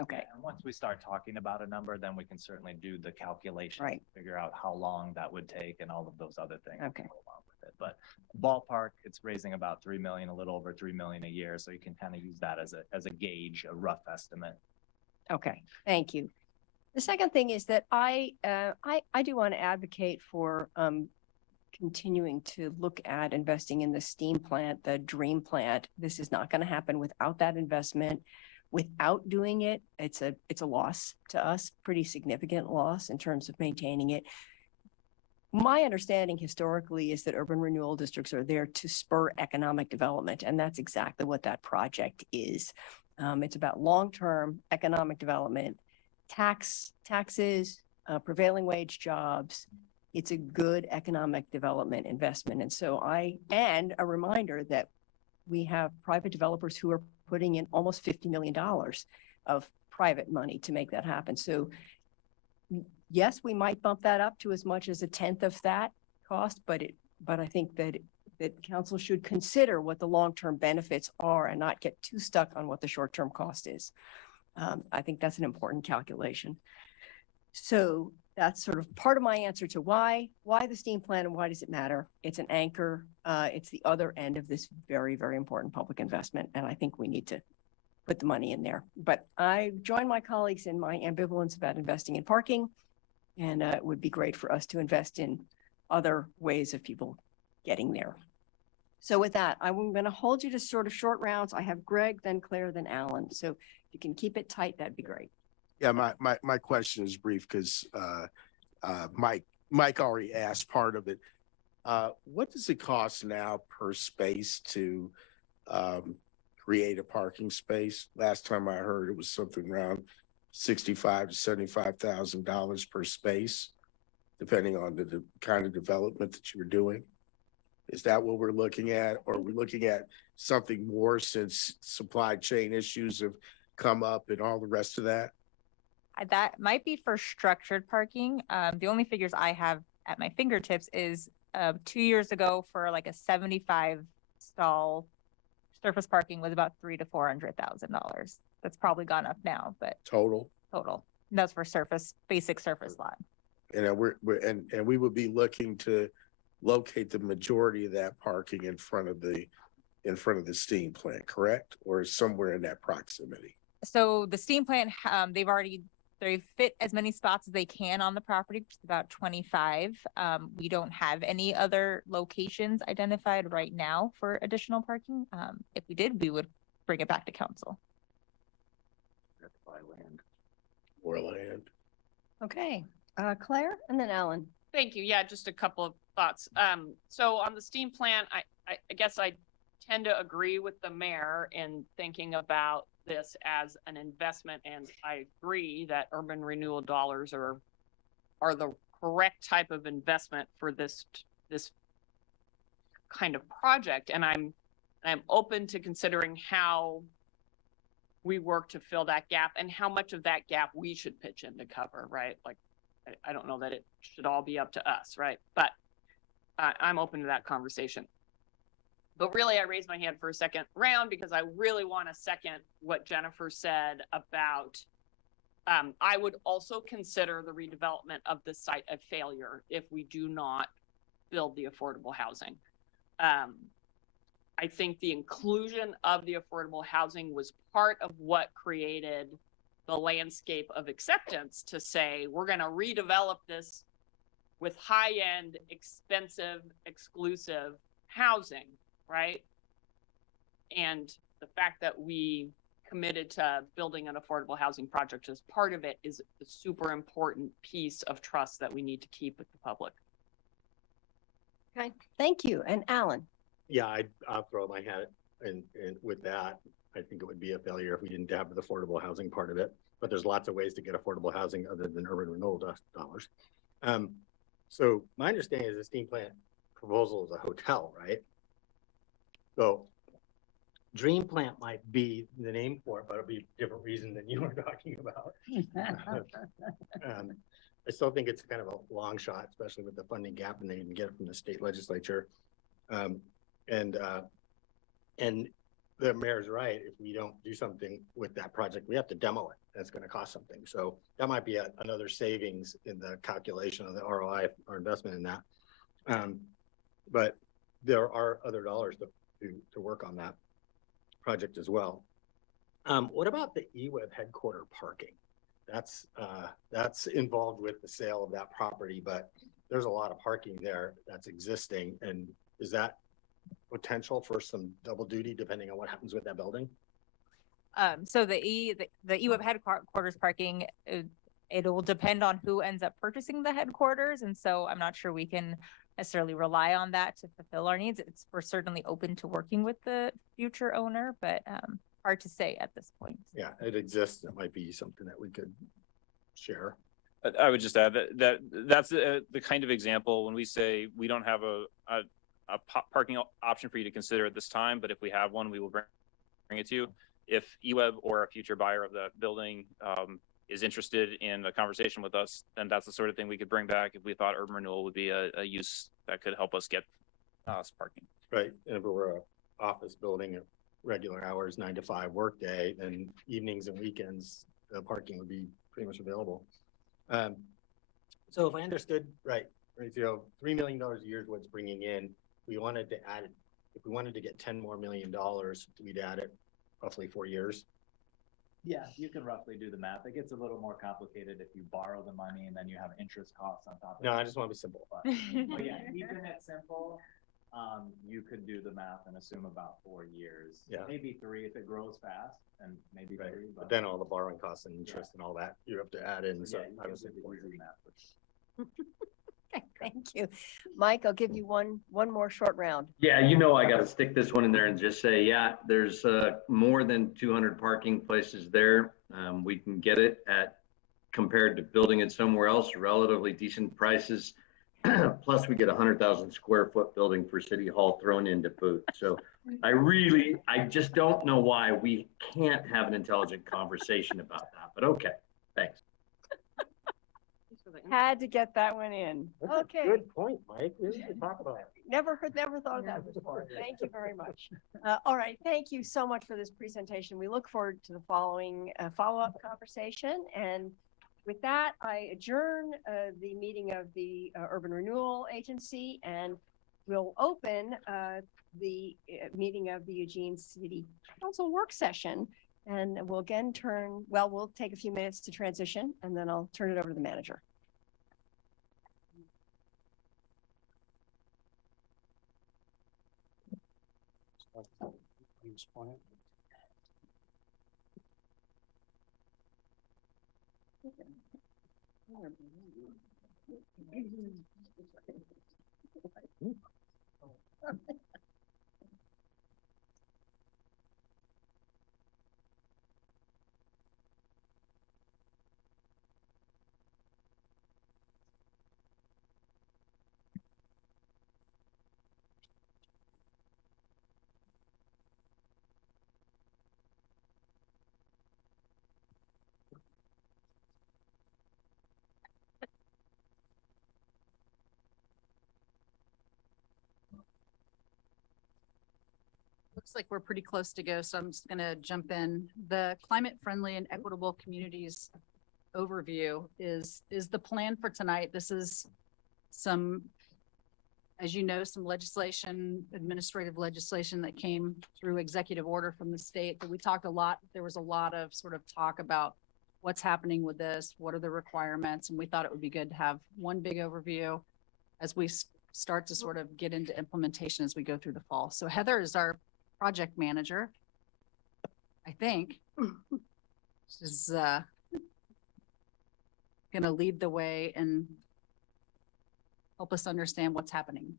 Okay. And once we start talking about a number, then we can certainly do the calculation, right, figure out how long that would take and all of those other things. Okay. Along with it. But ballpark, it's raising about 3 million, a little over 3 million a year. So you can kind of use that as a gauge, a rough estimate. Okay, thank you. The second thing is that I do want to advocate for continuing to look at investing in the steam plant, the Dream Plant. This is not going to happen without that investment. Without doing it, it's a loss to us, pretty significant loss in terms of maintaining it. My understanding historically is that urban renewal districts are there to spur economic development, and that's exactly what that project is. It's about long-term economic development, taxes, prevailing wage jobs. It's a good economic development investment. And so and a reminder that we have private developers who are putting in almost $50 million of private money to make that happen. So yes, we might bump that up to as much as a tenth of that cost, but I think that council should consider what the long-term benefits are and not get too stuck on what the short-term cost is. I think that's an important calculation. So that's sort of part of my answer to why the steam plant and why does it matter? It's an anchor. It's the other end of this very, very important public investment. And I think we need to put the money in there. But I join my colleagues in my ambivalence about investing in parking. And it would be great for us to invest in other ways of people getting there. So with that, I'm going to hold you to sort of short rounds. I have Greg, then Claire, then Alan. So if you can keep it tight, that'd be great. Yeah, my question is brief because Mike already asked part of it. What does it cost now per space to create a parking space? Last time I heard it was something around $65,000 to $75,000 per space, depending on the kind of development that you were doing. Is that what we're looking at? Or are we looking at something more since supply chain issues have come up and all the rest of that? That might be for structured parking. The only figures I have at my fingertips is 2 years ago for like a 75 stall surface parking was about $300,000 to $400,000. That's probably gone up now, but Total? total. And that's for basic surface lot. And we would be looking to locate the majority of that parking in front of the steam plant, correct? Or somewhere in that proximity? So the steam plant, they fit as many spots as they can on the property, which is about 25. We don't have any other locations identified right now for additional parking. If we did, we would bring it back to council. That's buy land. Or land? Okay, Claire and then Alan. Thank you. Yeah, just a couple of thoughts. So on the steam plant, I guess I tend to agree with the mayor in thinking about this as an investment, and I agree that urban renewal dollars are the correct type of investment for this kind of project. And I'm open to considering how we work to fill that gap and how much of that gap we should pitch in to cover, right? Like, I don't know that it should all be up to us, right? But I'm open to that conversation. But really, I raised my hand for a second round because I really want to second what Jennifer said about, I would also consider the redevelopment of the site a failure if we do not build the affordable housing. I think the inclusion of the affordable housing was part of what created the landscape of acceptance to say, we're going to redevelop this with high-end, expensive, exclusive housing, right? And the fact that we committed to building an affordable housing project as part of it is a super important piece of trust that we need to keep with the public. Okay, thank you. And Alan. Yeah, I'll throw my hat in with that. I think it would be a failure if we didn't have the affordable housing part of it, but there's lots of ways to get affordable housing other than urban renewal dollars. So my understanding is the steam plant proposal is a hotel, right? So Dream Plant might be the name for it, but it'll be a different reason than you were talking about. I still think it's kind of a long shot, especially with the funding gap, and they can get it from the state legislature. And the mayor's right. If we don't do something with that project, we have to demo it. That's going to cost something. So that might be another savings in the calculation of the ROI or investment in that. But there are other dollars to work on that project as well. What about the EWEB headquarter parking? That's involved with the sale of that property, but there's a lot of parking there that's existing. And is that potential for some double duty depending on what happens with that building? So the EWEB headquarters parking, it will depend on who ends up purchasing the headquarters. And so I'm not sure we can necessarily rely on that to fulfill our needs. We're certainly open to working with the future owner, but hard to say at this point. Yeah, it exists. It might be something that we could share. I would just add that's the kind of example when we say we don't have a parking option for you to consider at this time, but if we have one, we will bring it to you. If EWEB or a future buyer of the building is interested in a conversation with us, then that's the sort of thing we could bring back if we thought urban renewal would be a use that could help us get us parking. Right, and if it were a office building at regular hours, 9 to 5 workday, then evenings and weekends, the parking would be pretty much available. So if I understood right, Mauricio, $3 million a year is what it's bringing in. We wanted to add it, if we wanted to get $10 more million, we'd add it roughly 4 years. Yeah, you can roughly do the math. It gets a little more complicated if you borrow the money and then you have interest costs on top of it. No, I just want to be simple. But yeah, keeping it simple, you could do the math and assume about 4 years. Yeah. Maybe 3 if it grows fast, and maybe Right. 3. But then all the borrowing costs and interest and all that, you have to add in. So Yeah, I you was can do the easy math. Okay, thank you. Mike, I'll give you one more short round. Yeah, I gotta stick this one in there and just say, yeah, there's more than 200 parking places there. We can get it at, compared to building it somewhere else, relatively decent prices. Plus we get 100,000 square foot building for City Hall thrown into boot. So I just don't know why we can't have an intelligent conversation about that, but okay, thanks. Had to get that one in. Okay. Good point, Mike. We need to talk about it. Never thought of that before. Thank you very much. All right, thank you so much for this presentation. We look forward to the following follow-up conversation. And with that, I adjourn the meeting of the Urban Renewal Agency, and we'll open the meeting of the Eugene City Council work session. And we'll again we'll take a few minutes to transition, and then I'll turn it over to the manager. Looks like we're pretty close to go, so I'm just gonna jump in. The climate friendly and equitable communities overview is the plan for tonight. This is some, as you know, some legislation, administrative legislation that came through executive order from the state. But we talked a lot, there was a lot of sort of talk about what's happening with this, what are the requirements, and we thought it would be good to have one big overview as we start to sort of get into implementation as we go through the fall. So Heather is our project manager, I think. She's gonna lead the way and help us understand what's happening.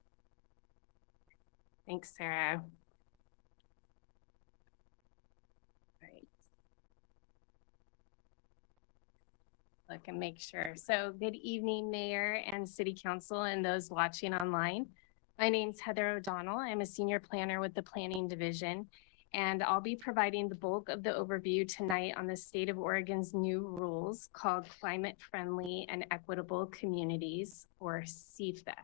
Thanks, Sarah. Right. Look and make sure. So good evening, Mayor and City Council and those watching online. My name's Heather O'Donnell. I'm a senior planner with the Planning Division, and I'll be providing the bulk of the overview tonight on the state of Oregon's new rules called Climate Friendly and Equitable Communities, or CFEC.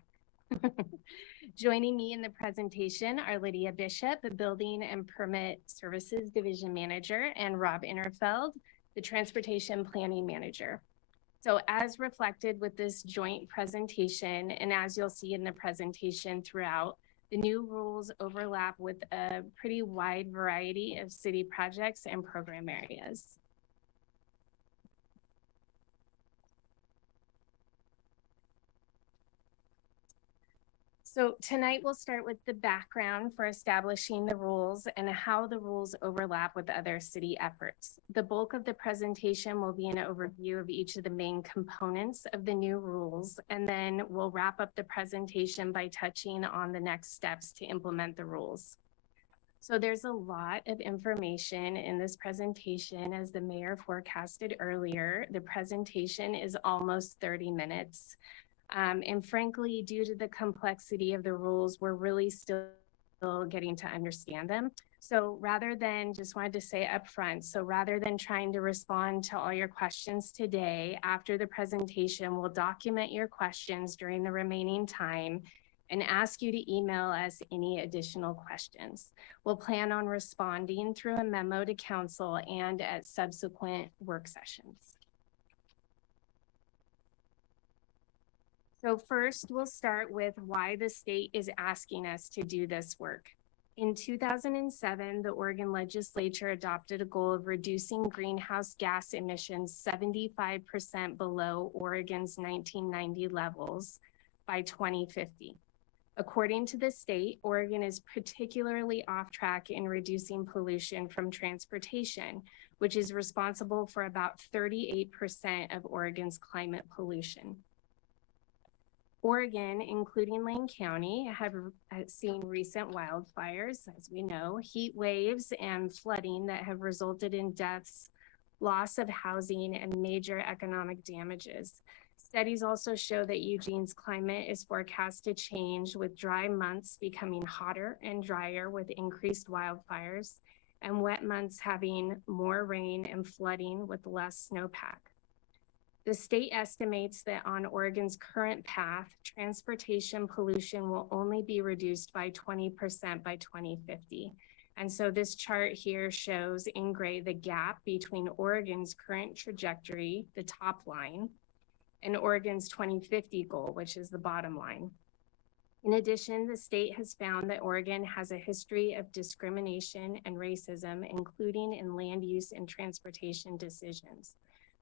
Joining me in the presentation are Lydia Bishop, the Building and Permit Services Division Manager, and Rob Innerfeld, the Transportation Planning Manager. So as reflected with this joint presentation, and as you'll see in the presentation throughout, the new rules overlap with a pretty wide variety of city projects and program areas. So tonight we'll start with the background for establishing the rules and how the rules overlap with other city efforts. The bulk of the presentation will be an overview of each of the main components of the new rules, and then we'll wrap up the presentation by touching on the next steps to implement the rules. So there's a lot of information in this presentation. As the mayor forecasted earlier, the presentation is almost 30 minutes. And frankly, due to the complexity of the rules, we're really still getting to understand them. So rather than, just wanted to say upfront, so rather than trying to respond to all your questions today, after the presentation, we'll document your questions during the remaining time and ask you to email us any additional questions. We'll plan on responding through a memo to council and at subsequent work sessions. So first, we'll start with why the state is asking us to do this work. In 2007, the Oregon legislature adopted a goal of reducing greenhouse gas emissions 75% below Oregon's 1990 levels by 2050. According to the state, Oregon is particularly off track in reducing pollution from transportation, which is responsible for about 38% of Oregon's climate pollution. Oregon, including Lane County, have seen recent wildfires, as we know, heat waves and flooding that have resulted in deaths, loss of housing, and major economic damages. Studies also show that Eugene's climate is forecast to change, with dry months becoming hotter and drier with increased wildfires, and wet months having more rain and flooding with less snowpack. The state estimates that on Oregon's current path, transportation pollution will only be reduced by 20% by 2050. And so this chart here shows in gray the gap between Oregon's current trajectory, the top line, and Oregon's 2050 goal, which is the bottom line. In addition, the state has found that Oregon has a history of discrimination and racism, including in land use and transportation decisions,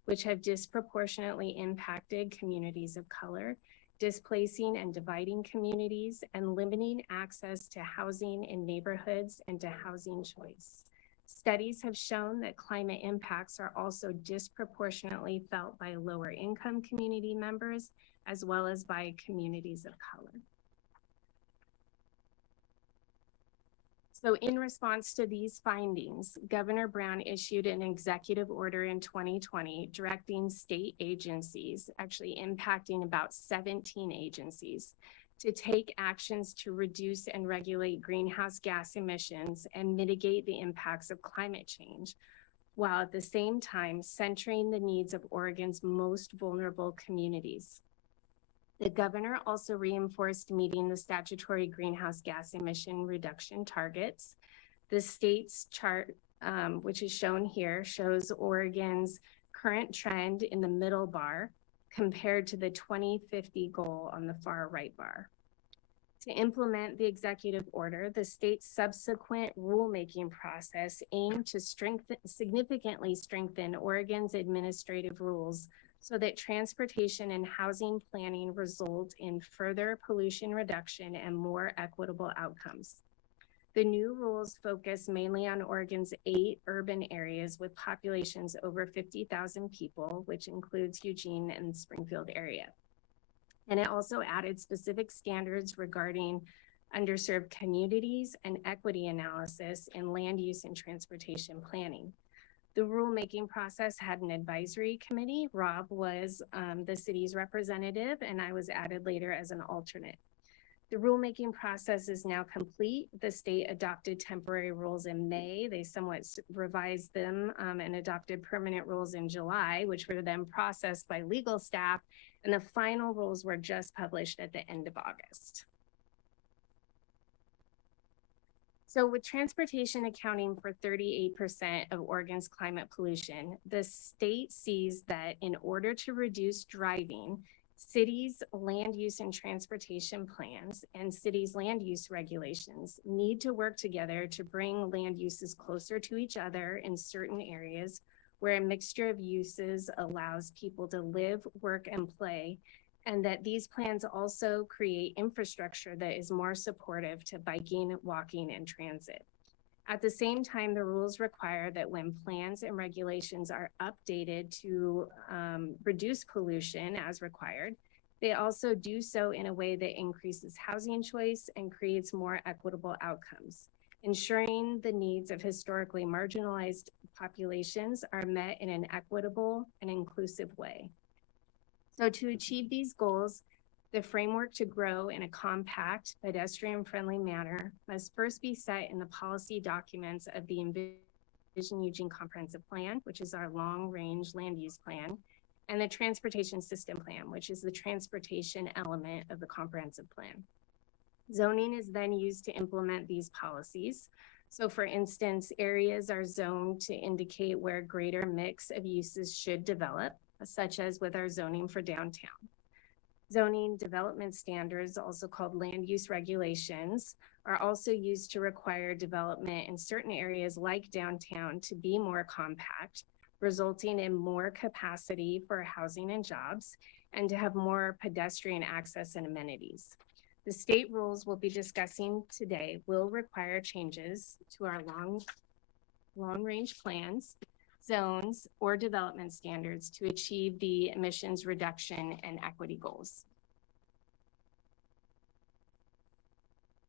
which have disproportionately impacted communities of color, displacing and dividing communities, and limiting access to housing in neighborhoods and to housing choice. Studies have shown that climate impacts are also disproportionately felt by lower income community members, as well as by communities of color. So in response to these findings, Governor Brown issued an executive order in 2020 directing state agencies, actually impacting about 17 agencies, to take actions to reduce and regulate greenhouse gas emissions and mitigate the impacts of climate change, while at the same time centering the needs of Oregon's most vulnerable communities. The governor also reinforced meeting the statutory greenhouse gas emission reduction targets. The state's chart, which is shown here, shows Oregon's current trend in the middle bar compared to the 2050 goal on the far right bar. To implement the executive order, the state's subsequent rulemaking process aimed to significantly strengthen Oregon's administrative rules so that transportation and housing planning result in further pollution reduction and more equitable outcomes. The new rules focus mainly on Oregon's 8 urban areas with populations over 50,000 people, which includes Eugene and Springfield area. And it also added specific standards regarding underserved communities and equity analysis in land use and transportation planning. The rulemaking process had an advisory committee. Rob was the city's representative, and I was added later as an alternate. The rulemaking process is now complete. The state adopted temporary rules in May. They somewhat revised them and adopted permanent rules in July, which were then processed by legal staff, and the final rules were just published at the end of August. So with transportation accounting for 38% of Oregon's climate pollution, the state sees that in order to reduce driving, cities' land use and transportation plans and cities' land use regulations need to work together to bring land uses closer to each other in certain areas where a mixture of uses allows people to live, work, and play, and that these plans also create infrastructure that is more supportive to biking, walking, and transit. At the same time, the rules require that when plans and regulations are updated to reduce pollution as required, they also do so in a way that increases housing choice and creates more equitable outcomes, ensuring the needs of historically marginalized populations are met in an equitable and inclusive way. So to achieve these goals, The framework to grow in a compact, pedestrian-friendly manner must first be set in the policy documents of the Envision Eugene Comprehensive Plan, which is our long-range land use plan, and the Transportation System Plan, which is the transportation element of the comprehensive plan. Zoning is then used to implement these policies. So for instance, areas are zoned to indicate where greater mix of uses should develop, such as with our zoning for downtown. Zoning development standards, also called land use regulations, are also used to require development in certain areas like downtown to be more compact, resulting in more capacity for housing and jobs, and to have more pedestrian access and amenities. The state rules we'll be discussing today will require changes to our long-range plans, zones, or development standards to achieve the emissions reduction and equity goals.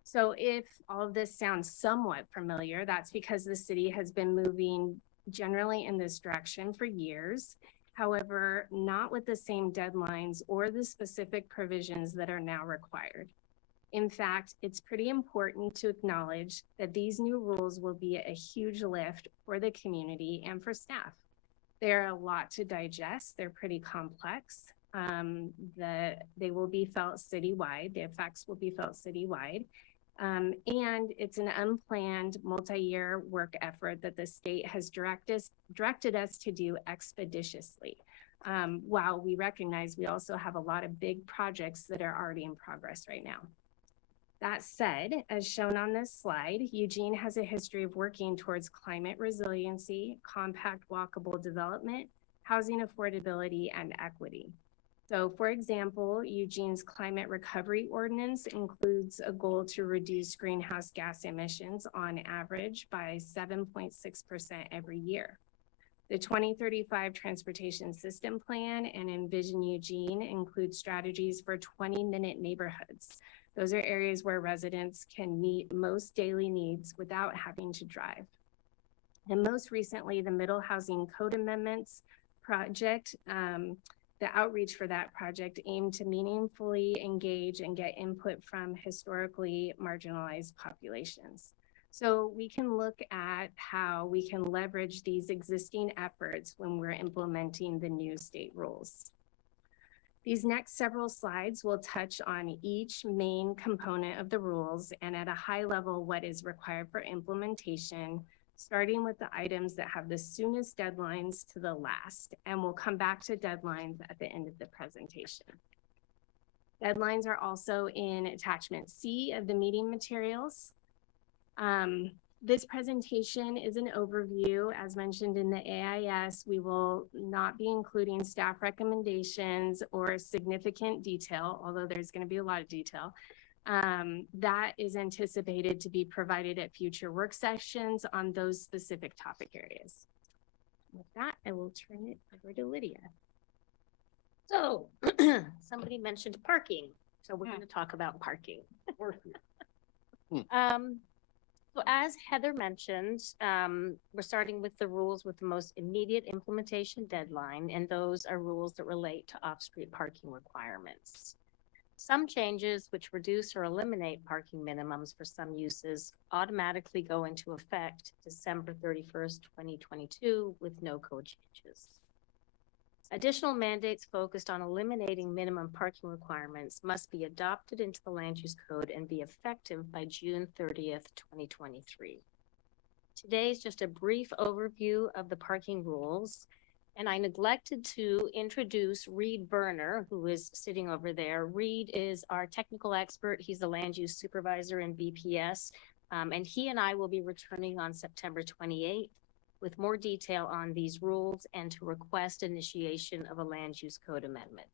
So if all of this sounds somewhat familiar, that's because the city has been moving generally in this direction for years. However, not with the same deadlines or the specific provisions that are now required. In fact, it's pretty important to acknowledge that these new rules will be a huge lift for the community and for staff. They're a lot to digest. They're pretty complex. They will be felt citywide. The effects will be felt citywide. And it's an unplanned multi-year work effort that the state has directed us to do expeditiously. While we recognize we also have a lot of big projects that are already in progress right now. That said, as shown on this slide, Eugene has a history of working towards climate resiliency, compact walkable development, housing affordability, and equity. So for example, Eugene's climate recovery ordinance includes a goal to reduce greenhouse gas emissions on average by 7.6% every year. The 2035 Transportation System Plan and Envision Eugene include strategies for 20-minute neighborhoods. Those are areas where residents can meet most daily needs without having to drive. And most recently, the Middle Housing Code Amendments project, the outreach for that project aimed to meaningfully engage and get input from historically marginalized populations. So we can look at how we can leverage these existing efforts when we're implementing the new state rules. These next several slides will touch on each main component of the rules and at a high level what is required for implementation, starting with the items that have the soonest deadlines to the last, and we'll come back to deadlines at the end of the presentation. Deadlines are also in attachment C of the meeting materials. This presentation is an overview. As mentioned in the AIS, we will not be including staff recommendations or significant detail, although there's going to be a lot of detail. That is anticipated to be provided at future work sessions on those specific topic areas. With that, I will turn it over to Lydia. So somebody mentioned parking. So we're going to talk about parking. So as Heather mentioned, we're starting with the rules with the most immediate implementation deadline, and those are rules that relate to off-street parking requirements. Some changes which reduce or eliminate parking minimums for some uses automatically go into effect December 31st, 2022 with no code changes. Additional mandates focused on eliminating minimum parking requirements must be adopted into the land use code and be effective by June 30th, 2023. Today is just a brief overview of the parking rules, and I neglected to introduce Reed Berner, who is sitting over there. Reed is our technical expert. He's the land use supervisor in BPS, and he and I will be returning on September 28th with more detail on these rules and to request initiation of a land use code amendment.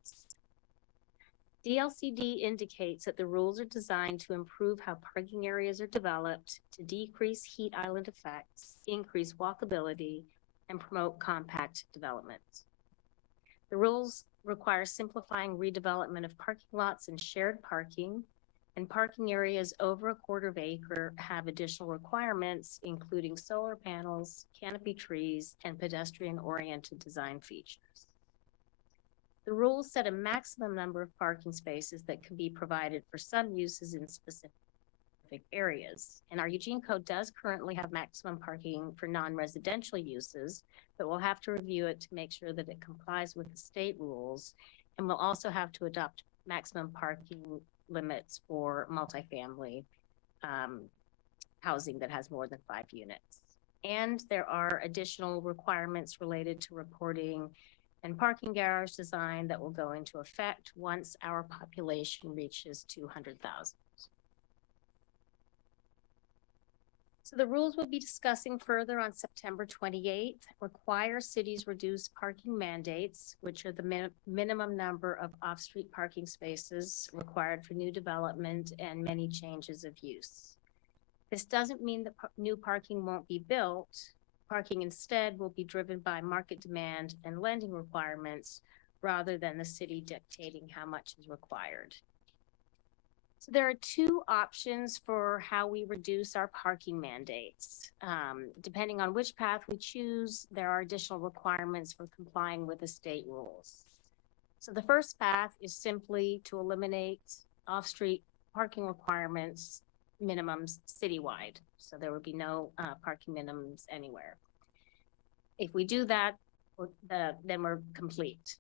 DLCD indicates that the rules are designed to improve how parking areas are developed, to decrease heat island effects, increase walkability, and promote compact development. The rules require simplifying redevelopment of parking lots and shared parking, and parking areas over a quarter acre have additional requirements, including solar panels, canopy trees, and pedestrian-oriented design features. The rules set a maximum number of parking spaces that can be provided for some uses in specific areas. And our Eugene Code does currently have maximum parking for non-residential uses, but we'll have to review it to make sure that it complies with the state rules. And we'll also have to adopt maximum parking limits for multifamily housing that has more than 5 units. And there are additional requirements related to reporting and parking garage design that will go into effect once our population reaches 200,000. So the rules we'll be discussing further on September 28th require cities reduce parking mandates, which are the minimum number of off-street parking spaces required for new development and many changes of use. This doesn't mean that new parking won't be built. Parking instead will be driven by market demand and lending requirements rather than the city dictating how much is required. So there are 2 options for how we reduce our parking mandates. Depending on which path we choose, there are additional requirements for complying with the state rules. So the first path is simply to eliminate off-street parking requirements minimums citywide. So there would be no parking minimums anywhere. If we do that, then we're complete.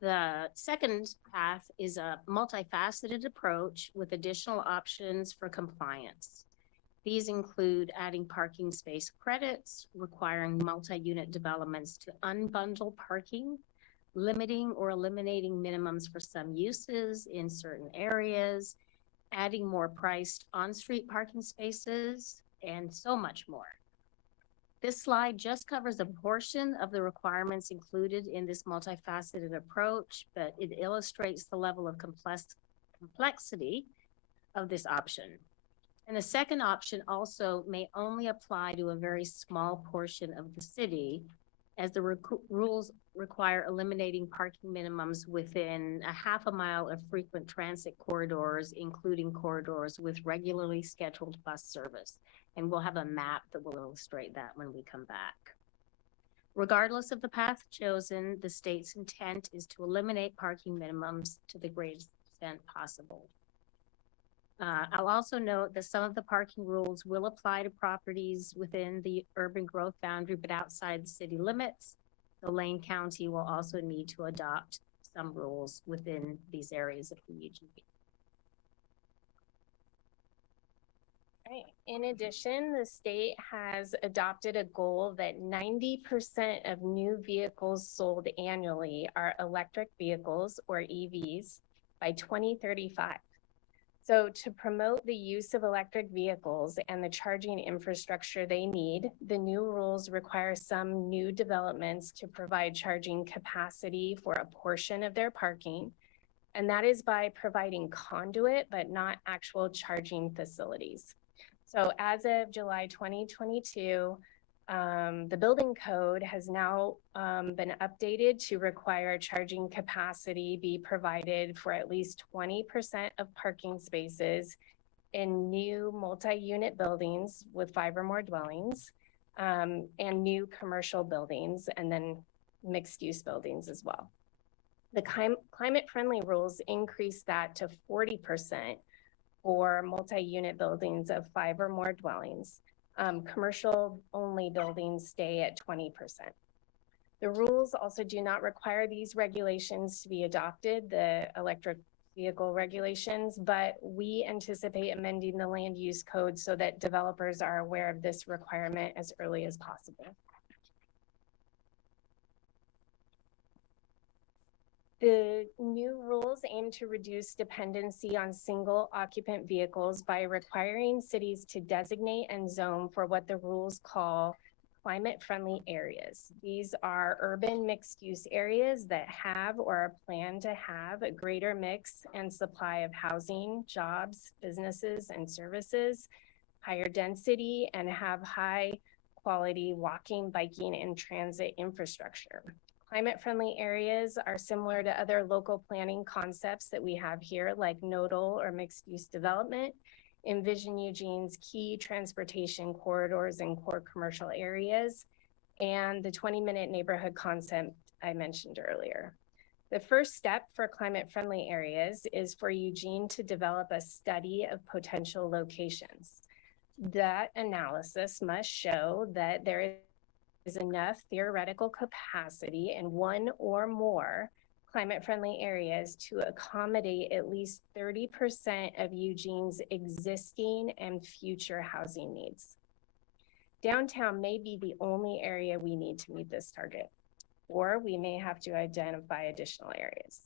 The second path is a multifaceted approach with additional options for compliance. These include adding parking space credits, requiring multi-unit developments to unbundle parking, limiting or eliminating minimums for some uses in certain areas, adding more priced on-street parking spaces, and so much more. This slide just covers a portion of the requirements included in this multifaceted approach, but it illustrates the level of complexity of this option. And the second option also may only apply to a very small portion of the city, as the rules require eliminating parking minimums within a half a mile of frequent transit corridors, including corridors with regularly scheduled bus service. And we'll have a map that will illustrate that when we come back. Regardless of the path chosen, the state's intent is to eliminate parking minimums to the greatest extent possible. I'll also note that some of the parking rules will apply to properties within the urban growth boundary, but outside the city limits. So Lane County will also need to adopt some rules within these areas of the UGB. In addition, the state has adopted a goal that 90% of new vehicles sold annually are electric vehicles, or EVs, by 2035. So to promote the use of electric vehicles and the charging infrastructure they need, the new rules require some new developments to provide charging capacity for a portion of their parking. And that is by providing conduit, but not actual charging facilities. So as of July 2022, the building code has now been updated to require charging capacity be provided for at least 20% of parking spaces in new multi-unit buildings with 5 or more dwellings, and new commercial buildings, and then mixed-use buildings as well. The climate-friendly rules increase that to 40% for multi-unit buildings of 5 or more dwellings. Commercial-only buildings stay at 20%. The rules also do not require these regulations to be adopted, the electric vehicle regulations, but we anticipate amending the land use code so that developers are aware of this requirement as early as possible. The new rules aim to reduce dependency on single occupant vehicles by requiring cities to designate and zone for what the rules call climate-friendly areas. These are urban mixed-use areas that have or are planned to have a greater mix and supply of housing, jobs, businesses, and services, higher density, and have high quality walking, biking, and transit infrastructure. Climate-friendly areas are similar to other local planning concepts that we have here, like nodal or mixed-use development. Envision Eugene's key transportation corridors and core commercial areas, and the 20-minute neighborhood concept I mentioned earlier. The first step for climate-friendly areas is for Eugene to develop a study of potential locations. That analysis must show that there is enough theoretical capacity in one or more climate-friendly areas to accommodate at least 30% of Eugene's existing and future housing needs. Downtown may be the only area we need to meet this target, or we may have to identify additional areas.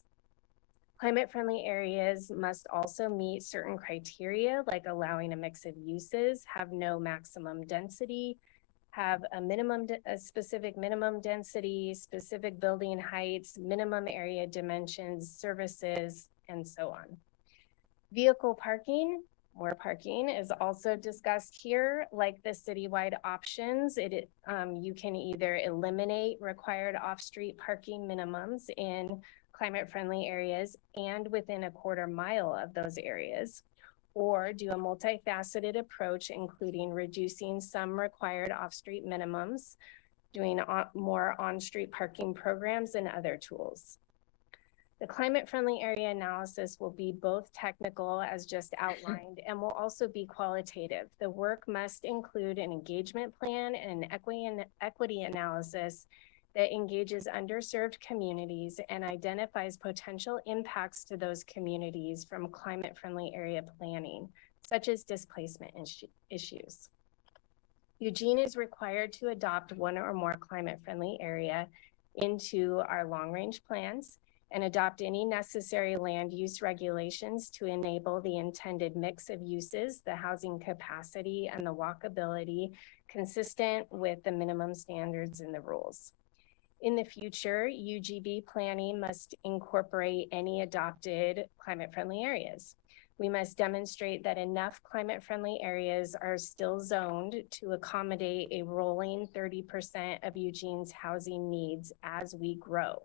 Climate-friendly areas must also meet certain criteria, like allowing a mix of uses, have no maximum density, have a specific minimum density, specific building heights, minimum area dimensions, services, and so on. Vehicle parking, more parking is also discussed here. Like the citywide options, you can either eliminate required off-street parking minimums in climate-friendly areas and within a quarter mile of those areas, or do a multifaceted approach, including reducing some required off-street minimums, doing more on-street parking programs and other tools. The climate-friendly area analysis will be both technical, as just outlined, and will also be qualitative. The work must include an engagement plan and an equity analysis that engages underserved communities and identifies potential impacts to those communities from climate-friendly area planning, such as displacement issues. Eugene is required to adopt one or more climate-friendly area into our long-range plans and adopt any necessary land use regulations to enable the intended mix of uses, the housing capacity, and the walkability consistent with the minimum standards in the rules. In the future, UGB planning must incorporate any adopted climate-friendly areas. We must demonstrate that enough climate-friendly areas are still zoned to accommodate a rolling 30% of Eugene's housing needs as we grow.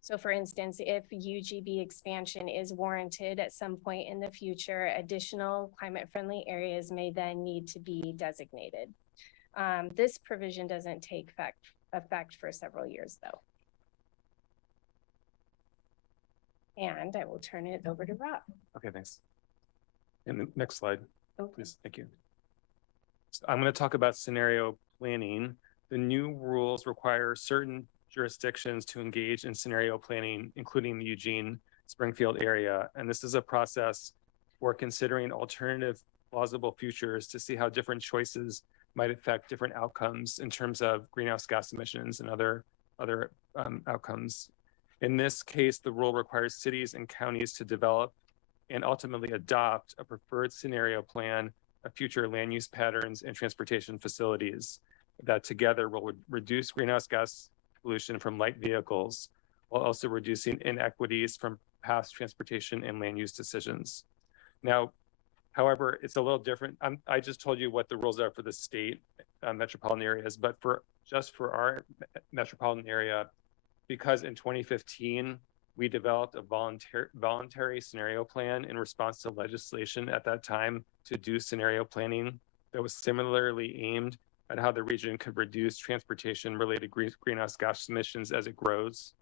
So for instance, if UGB expansion is warranted at some point in the future, additional climate-friendly areas may then need to be designated. This provision doesn't take effect for several years though. And I will turn it over to Rob. Okay, thanks. And the next slide, Okay. please. Thank you. So I'm going to talk about scenario planning. The new rules require certain jurisdictions to engage in scenario planning, including the Eugene Springfield area. And this is a process for considering alternative plausible futures to see how different choices might affect different outcomes in terms of greenhouse gas emissions and other outcomes. In this case, the rule requires cities and counties to develop and ultimately adopt a preferred scenario plan of future land use patterns and transportation facilities that together will reduce greenhouse gas pollution from light vehicles while also reducing inequities from past transportation and land use decisions. Now, however, it's a little different. I just told you what the rules are for the state metropolitan areas, but just for our metropolitan area, because in 2015, we developed a voluntary scenario plan in response to legislation at that time to do scenario planning that was similarly aimed at how the region could reduce transportation-related greenhouse gas emissions as it grows.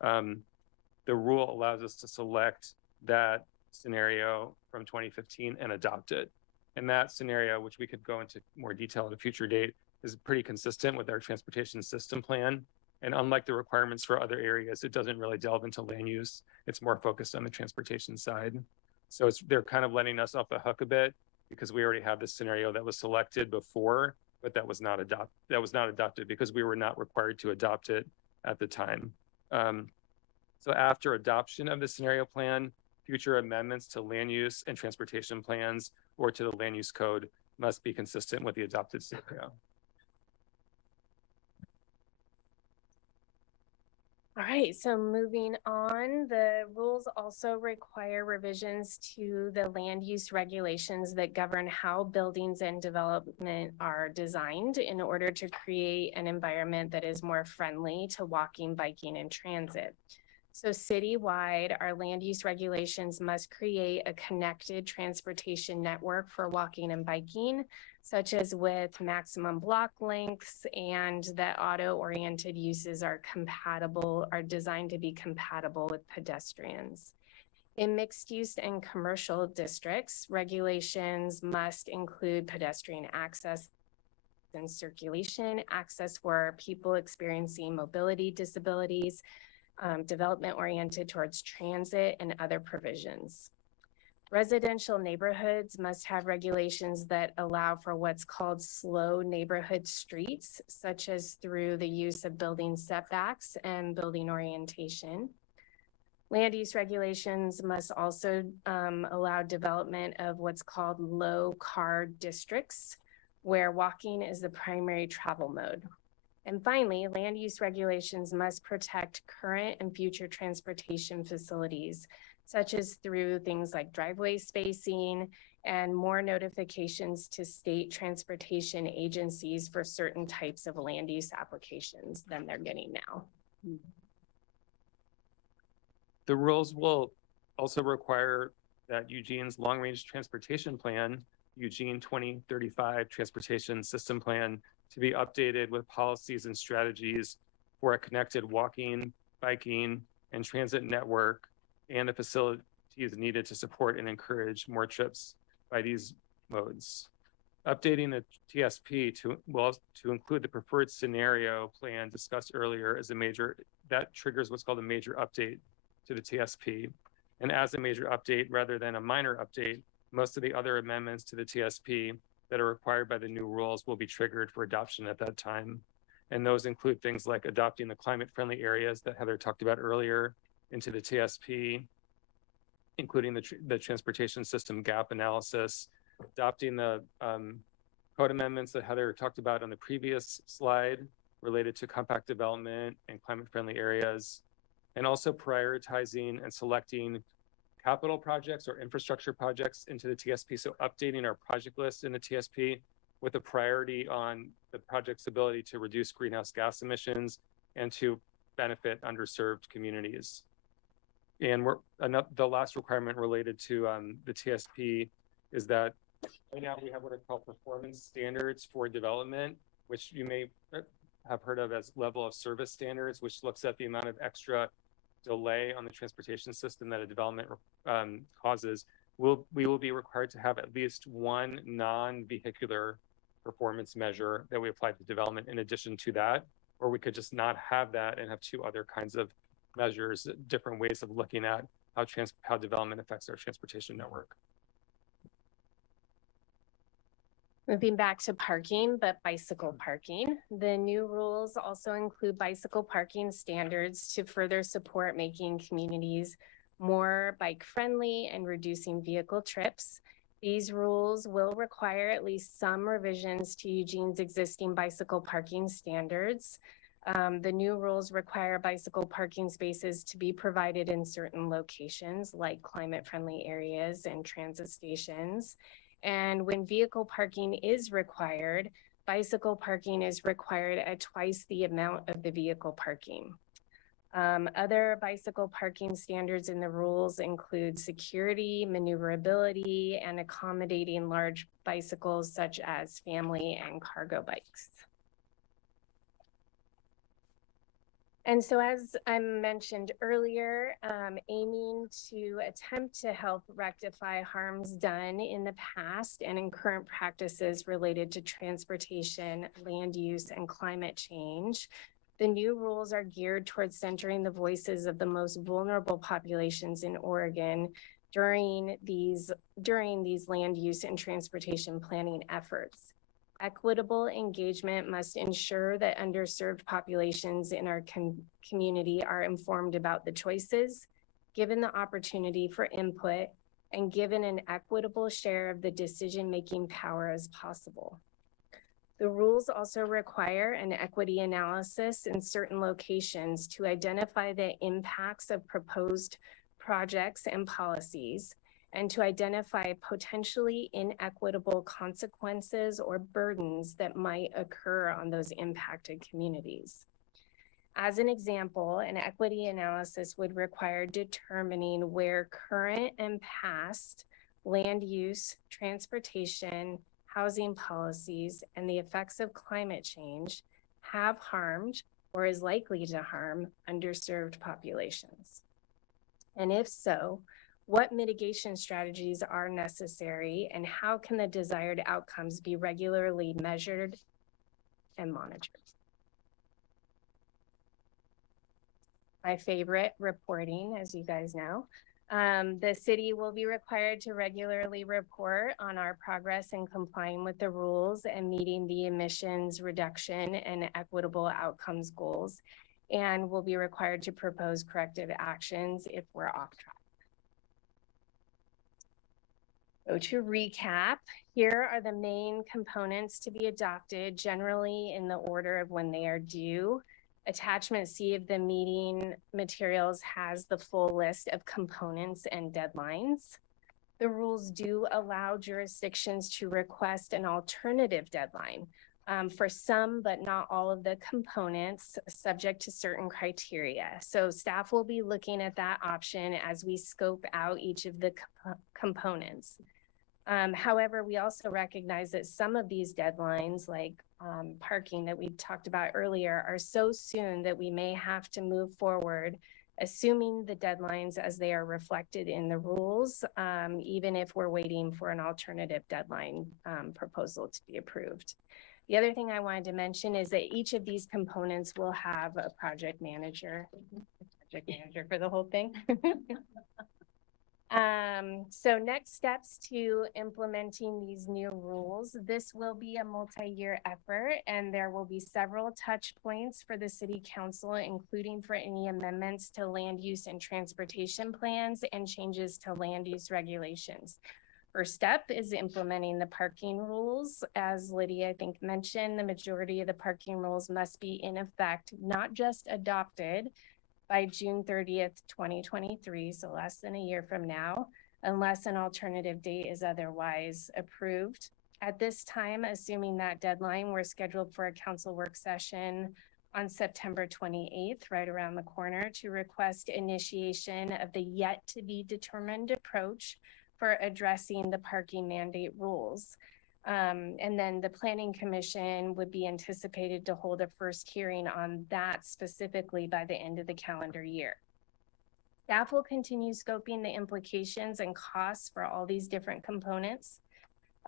The rule allows us to select that scenario from 2015 and adopt it. And that scenario, which we could go into more detail at a future date, is pretty consistent with our transportation system plan. And unlike the requirements for other areas, it doesn't really delve into land use. It's more focused on the transportation side. So they're kind of letting us off the hook a bit because we already have this scenario that was selected before, but that was not adopted because we were not required to adopt it at the time. So after adoption of the scenario plan, future amendments to land use and transportation plans or to the land use code must be consistent with the adopted scenario. All right, so moving on, the rules also require revisions to the land use regulations that govern how buildings and development are designed in order to create an environment that is more friendly to walking, biking, and transit. So citywide, our land use regulations must create a connected transportation network for walking and biking, such as with maximum block lengths and that auto-oriented uses are designed to be compatible with pedestrians. In mixed use and commercial districts, regulations must include pedestrian access and circulation, access for people experiencing mobility disabilities, development oriented towards transit, and other provisions. Residential neighborhoods must have regulations that allow for what's called slow neighborhood streets, such as through the use of building setbacks and building orientation. Land use regulations must also allow development of what's called low car districts, where walking is the primary travel mode. And finally, land use regulations must protect current and future transportation facilities, such as through things like driveway spacing and more notifications to state transportation agencies for certain types of land use applications than they're getting now. The rules will also require that Eugene's long-range transportation plan, Eugene 2035 Transportation System Plan, to be updated with policies and strategies for a connected walking, biking, and transit network, and the facilities needed to support and encourage more trips by these modes. Updating the TSP to include the preferred scenario plan discussed earlier that triggers what's called a major update to the TSP. And as a major update rather than a minor update, most of the other amendments to the TSP that are required by the new rules will be triggered for adoption at that time. And those include things like adopting the climate-friendly areas that Heather talked about earlier into the TSP, including the transportation system gap analysis, adopting the code amendments that Heather talked about on the previous slide related to compact development and climate-friendly areas, and also prioritizing and selecting capital projects or infrastructure projects into the TSP. So updating our project list in the TSP with a priority on the project's ability to reduce greenhouse gas emissions and to benefit underserved communities. And the last requirement related to the TSP is that right now we have what are called performance standards for development, which you may have heard of as level of service standards, which looks at the amount of extra delay on the transportation system that a development causes. We will be required to have at least one non-vehicular performance measure that we apply to development in addition to that, or we could just not have that and have two other kinds of measures, different ways of looking at how development affects our transportation network. Moving back to parking, but bicycle parking. The new rules also include bicycle parking standards to further support making communities more bike friendly and reducing vehicle trips. These rules will require at least some revisions to Eugene's existing bicycle parking standards. The new rules require bicycle parking spaces to be provided in certain locations like climate-friendly areas and transit stations. And when vehicle parking is required, bicycle parking is required at twice the amount of the vehicle parking. Other bicycle parking standards in the rules include security, maneuverability, and accommodating large bicycles such as family and cargo bikes. And so as I mentioned earlier, aiming to attempt to help rectify harms done in the past and in current practices related to transportation, land use, and climate change, the new rules are geared towards centering the voices of the most vulnerable populations in Oregon during these land use and transportation planning efforts. Equitable engagement must ensure that underserved populations in our community are informed about the choices, given the opportunity for input, and given an equitable share of the decision-making power as possible. The rules also require an equity analysis in certain locations to identify the impacts of proposed projects and policies, and to identify potentially inequitable consequences or burdens that might occur on those impacted communities. As an example, an equity analysis would require determining where current and past land use, transportation, housing policies, and the effects of climate change have harmed or is likely to harm underserved populations? And if so, what mitigation strategies are necessary, and how can the desired outcomes be regularly measured and monitored? My favorite reporting, as you guys know. The city will be required to regularly report on our progress in complying with the rules and meeting the emissions reduction and equitable outcomes goals, and will be required to propose corrective actions if we're off track. So to recap, here are the main components to be adopted, generally in the order of when they are due. Attachment C of the meeting materials has the full list of components and deadlines. The rules do allow jurisdictions to request an alternative deadline for some, but not all of the components, subject to certain criteria. So staff will be looking at that option as we scope out each of the components. However, we also recognize that some of these deadlines, like parking that we talked about earlier, are so soon that we may have to move forward, assuming the deadlines as they are reflected in the rules, even if we're waiting for an alternative deadline proposal to be approved. The other thing I wanted to mention is that each of these components will have a project manager for the whole thing. So next steps to implementing these new rules. This will be a multi-year effort, and there will be several touch points for the city council, including for any amendments to land use and transportation plans and changes to land use regulations. First step is implementing the parking rules. As Lydia, I think, mentioned, the majority of the parking rules must be in effect, not just adopted, by June 30th, 2023, so less than a year from now, unless an alternative date is otherwise approved. At this time, assuming that deadline, we're scheduled for a council work session on September 28th, right around the corner, to request initiation of the yet to be determined approach for addressing the parking mandate rules. And then the Planning Commission would be anticipated to hold a first hearing on that specifically by the end of the calendar year. Staff will continue scoping the implications and costs for all these different components.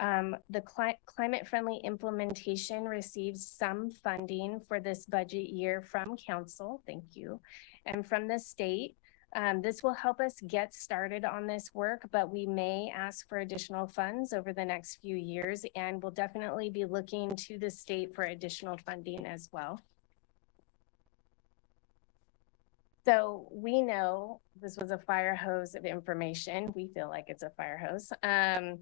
The climate-friendly implementation receives some funding for this budget year from council, thank you, and from the state. This will help us get started on this work, but we may ask for additional funds over the next few years, and we'll definitely be looking to the state for additional funding as well. So we know this was a fire hose of information. We feel like it's a fire hose. And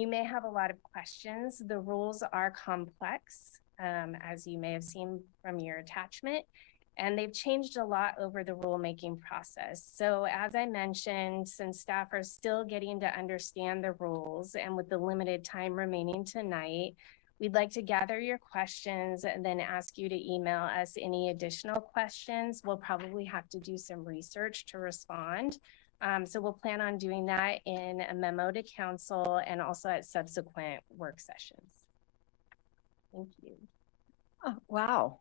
you may have a lot of questions. The rules are complex, as you may have seen from your attachment. And they've changed a lot over the rulemaking process. So as I mentioned, since staff are still getting to understand the rules and with the limited time remaining tonight, we'd like to gather your questions and then ask you to email us any additional questions. We'll probably have to do some research to respond. So we'll plan on doing that in a memo to council and also at subsequent work sessions. Thank you. Oh, wow.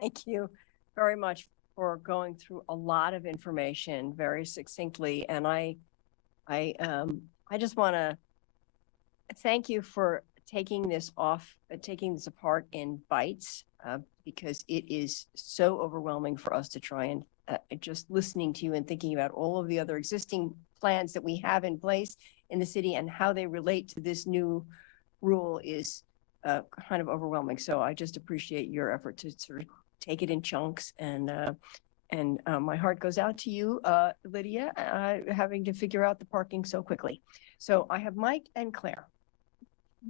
Thank you very much for going through a lot of information very succinctly. And I just want to thank you for taking this apart in bites, because it is so overwhelming for us to try and just listening to you and thinking about all of the other existing plans that we have in place in the city and how they relate to this new rule is kind of overwhelming. So I just appreciate your effort to sort of take it in chunks, and my heart goes out to you, Lydia, having to figure out the parking so quickly. So I have Mike and Claire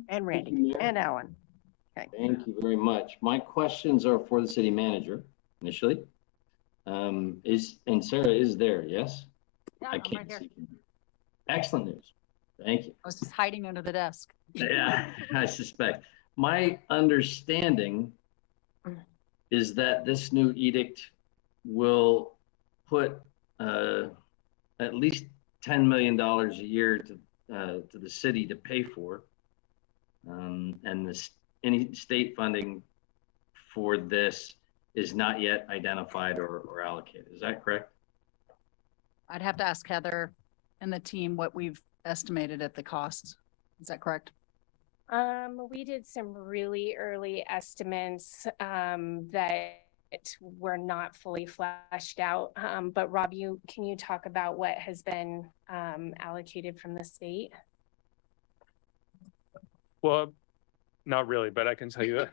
and Randy and Alan. Okay. Thank you very much. My questions are for the city manager initially. And Sarah is there, yes? Yeah, I I'm can't right here. see. Excellent news. Thank you. I was just hiding under the desk. Yeah, I suspect. My understanding is that this new edict will put at least $10 million a year to the city to pay for And any state funding for this is not yet identified or allocated. Is that correct? I'd have to ask Heather and the team what we've estimated at the cost. Is that correct? We did some really early estimates, that were not fully fleshed out. But Rob, can you talk about what has been, allocated from the state? Well, not really, but I can tell you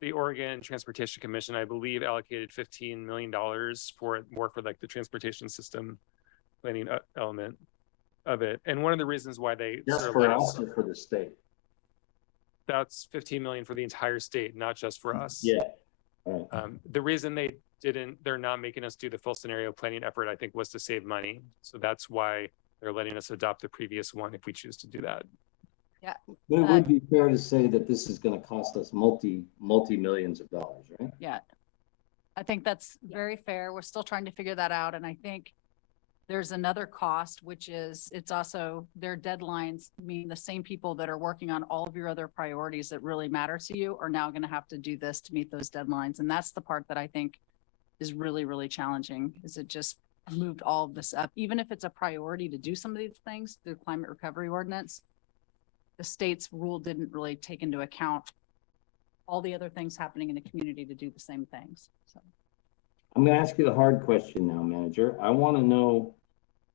the Oregon Transportation Commission, I believe, allocated $15 million for like the transportation system planning element of it. And one of the reasons why they Just for us or for the state? That's 15 million for the entire state, not just for us. Yeah. The reason they're not making us do the full scenario planning effort, I think, was to save money. So that's why they're letting us adopt the previous one if we choose to do that. Yeah. But it would be fair to say that this is going to cost us multi-millions of dollars, right? Yeah. I think that's very fair. We're still trying to figure that out. And I think there's another cost, which is it's also their deadlines mean the same people that are working on all of your other priorities that really matter to you are now going to have to do this to meet those deadlines. And that's the part that I think is really, really challenging, is it just moved all of this up. Even if it's a priority to do some of these things through climate recovery ordinance, the state's rule didn't really take into account all the other things happening in the community to do the same things. So. I'm going to ask you the hard question now, Manager. I want to know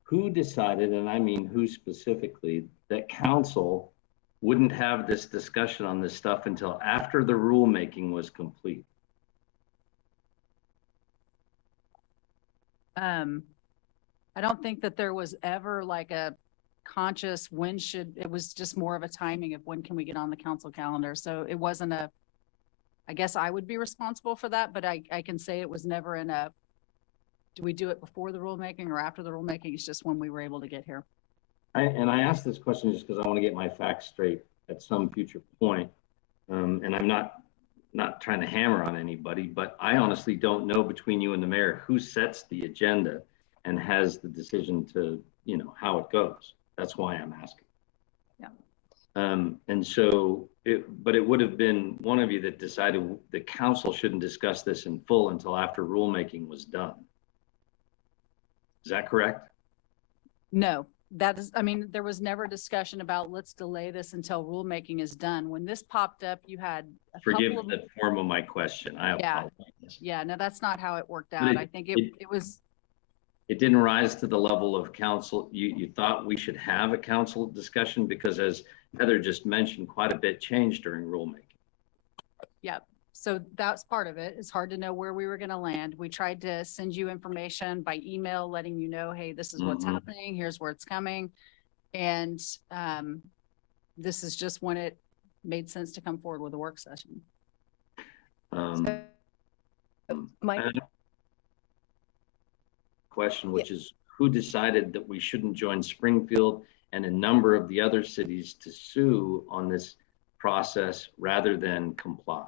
who decided, and I mean who specifically, that council wouldn't have this discussion on this stuff until after the rulemaking was complete. I don't think that there was ever like a conscious it was just more of a timing of when can we get on the council calendar. So it wasn't I guess I would be responsible for that, but I can say it was never do we do it before the rulemaking or after the rulemaking? It's just when we were able to get here. I asked this question just because I want to get my facts straight at some future point. And I'm not trying to hammer on anybody, but I honestly don't know between you and the mayor who sets the agenda and has the decision to, how it goes. That's why I'm asking. Yeah. And so but it would have been one of you that decided the council shouldn't discuss this in full until after rulemaking was done. Is that correct? No, there was never discussion about let's delay this until rulemaking is done. When this popped up, you had Forgive the form of my question. I apologize. Yeah, no, that's not how it worked out. I think it didn't rise to the level of council. You thought we should have a council discussion because, as Heather just mentioned, quite a bit changed during rulemaking. Yeah. So that's part of it. It's hard to know where we were going to land. We tried to send you information by email, letting you know, hey, this is what's happening. Here's where it's coming. And this is just when it made sense to come forward with a work session. Question, which is who decided that we shouldn't join Springfield and a number of the other cities to sue on this process rather than comply?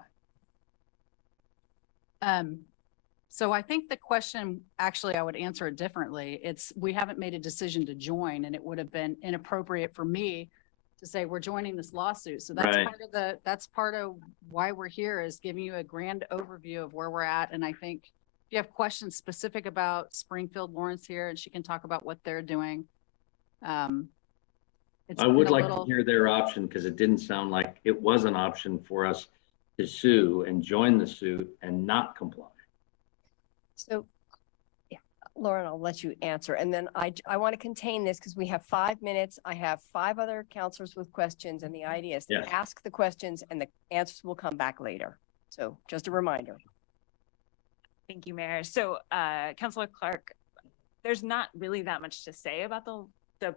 So I think the question, actually, I would answer it differently. We haven't made a decision to join, and it would have been inappropriate for me to say we're joining this lawsuit. So that's right. That's part of why we're here, is giving you a grand overview of where we're at. And I think if you have questions specific about Springfield, Lawrence here, and she can talk about what they're doing. I would like to hear their option, because it didn't sound like it was an option for us to sue and join the suit and not comply. So, yeah, Lauren, I'll let you answer. And then I want to contain this because we have 5 minutes. I have 5 other counselors with questions, and the idea is to ask the questions and the answers will come back later. So just a reminder. Thank you, Mayor. So, Councilor Clark, there's not really that much to say about the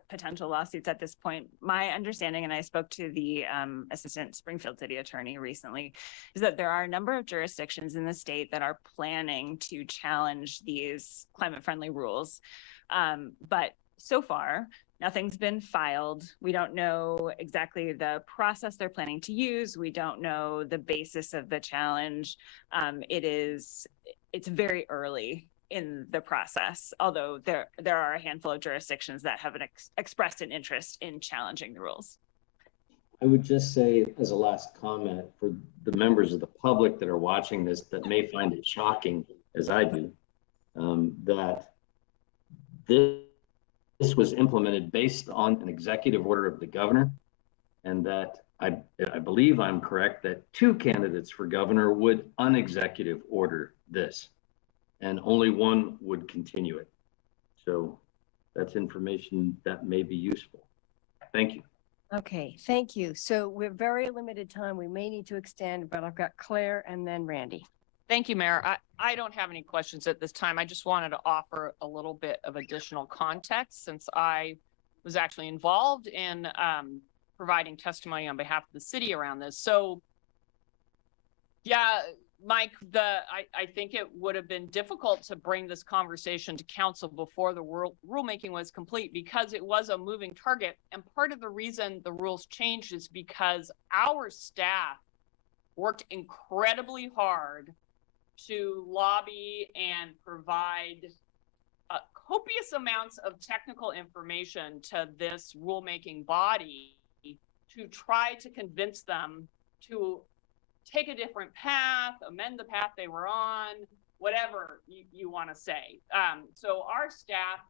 potential lawsuits at this point. My understanding, and I spoke to the assistant Springfield city attorney recently, is that there are a number of jurisdictions in the state that are planning to challenge these climate-friendly rules. But so far, nothing's been filed. We don't know exactly the process they're planning to use. We don't know the basis of the challenge. It's very early in the process, although there are a handful of jurisdictions that have expressed an interest in challenging the rules. I would just say as a last comment for the members of the public that are watching this that may find it shocking, as I do, that this was implemented based on an executive order of the governor, and that I believe I'm correct that 2 candidates for governor would unexecutive order this, and only one would continue it. So that's information that may be useful. Thank you. Okay, thank you. So we're very limited time. We may need to extend, but I've got Claire and then Randy. Thank you, Mayor. I don't have any questions at this time. I just wanted to offer a little bit of additional context since I was actually involved in providing testimony on behalf of the city around this. So yeah, Mike, I think it would have been difficult to bring this conversation to council before the rulemaking was complete because it was a moving target. And part of the reason the rules changed is because our staff worked incredibly hard to lobby and provide copious amounts of technical information to this rulemaking body to try to convince them to take a different path, amend the path they were on, whatever you want to say. So our staff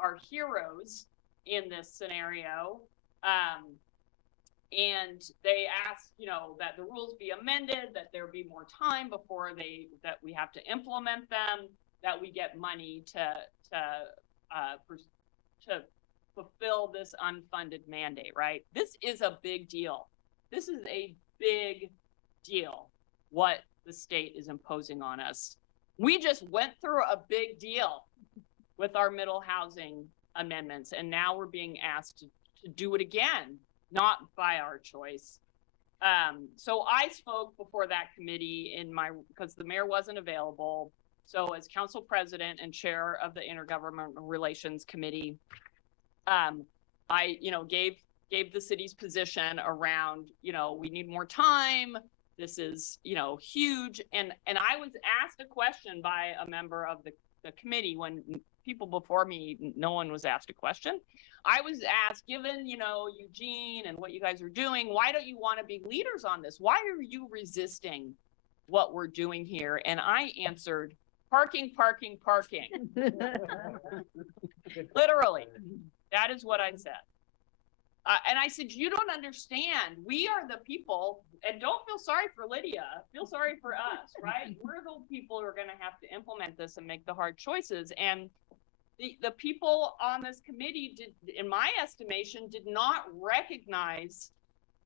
are heroes in this scenario. And they asked, that the rules be amended, that there be more time before that we have to implement them, that we get money to fulfill this unfunded mandate, right? This is a big deal. This is a big deal, what the state is imposing on us. We just went through a big deal with our middle housing amendments, and now we're being asked to do it again, not by our choice. So I spoke before that committee because the mayor wasn't available. So as council president and chair of the Intergovernmental Relations Committee, I, gave the city's position around, we need more time. This is, huge. And I was asked a question by a member of the committee when people before me, no one was asked a question. I was asked, given, Eugene and what you guys are doing, why don't you want to be leaders on this? Why are you resisting what we're doing here? And I answered, parking, parking, parking. Literally, that is what I said. And I said, you don't understand. We are the people, and don't feel sorry for Lydia. Feel sorry for us, right? We're the people who are going to have to implement this and make the hard choices. And the people on this committee in my estimation, did not recognize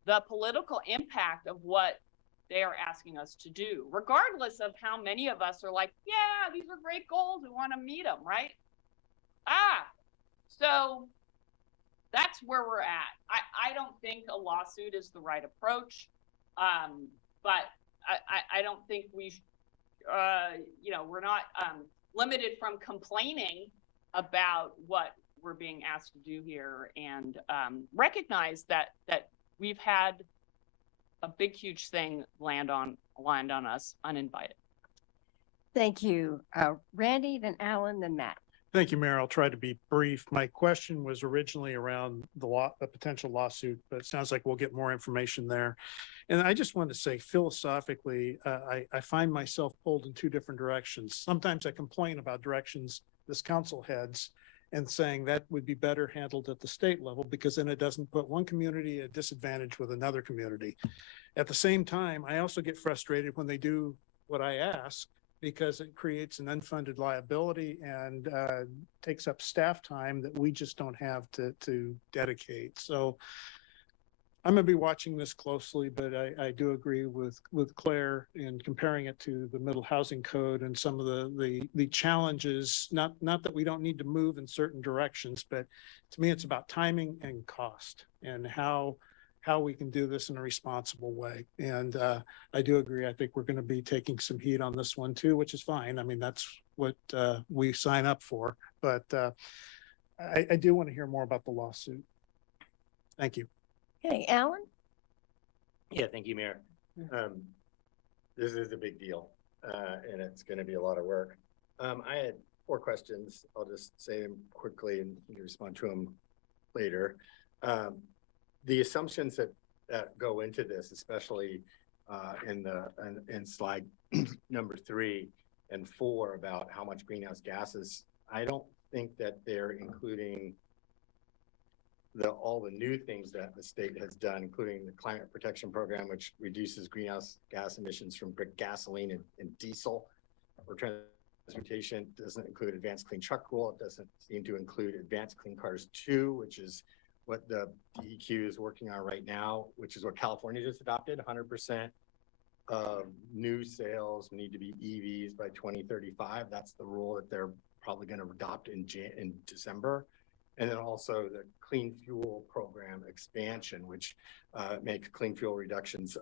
the political impact of what they are asking us to do, regardless of how many of us are like, yeah, these are great goals. We want to meet them, right? So that's where we're at. I don't think a lawsuit is the right approach, but I don't think we're not limited from complaining about what we're being asked to do here, and recognize that we've had a big, huge thing land on us uninvited. Thank you. Randy, then Alan, then Matt. Thank you, Mayor. I'll try to be brief. My question was originally around the potential lawsuit, but it sounds like we'll get more information there. And I just want to say philosophically, I find myself pulled in 2 different directions. Sometimes I complain about directions this council heads and saying that would be better handled at the state level, because then it doesn't put one community at a disadvantage with another community. At the same time, I also get frustrated when they do what I ask, because it creates an unfunded liability and takes up staff time that we just don't have to dedicate. So I'm going to be watching this closely, but I do agree with Claire in comparing it to the middle housing code and some of the challenges, not that we don't need to move in certain directions, but to me, it's about timing and cost and how we can do this in a responsible way. And I do agree. I think we're going to be taking some heat on this one too, which is fine. I mean, that's what we sign up for, but I do want to hear more about the lawsuit. Thank you. Okay, Alan? Yeah, thank you, Mayor. This is a big deal, and it's going to be a lot of work. I had 4 questions. I'll just say them quickly and you can respond to them later. The assumptions that that go into this, especially in slide number 3 and 4 about how much greenhouse gases. I don't think that they're including all the new things that the state has done, including the climate protection program, which reduces greenhouse gas emissions from gasoline and diesel. Or transportation doesn't include advanced clean truck rule. It doesn't seem to include advanced clean cars 2, which is what the DEQ is working on right now, which is what California just adopted. 100% of new sales need to be EVs by 2035. That's the rule that they're probably going to adopt in December. And then also the clean fuel program expansion, which makes clean fuel reductions,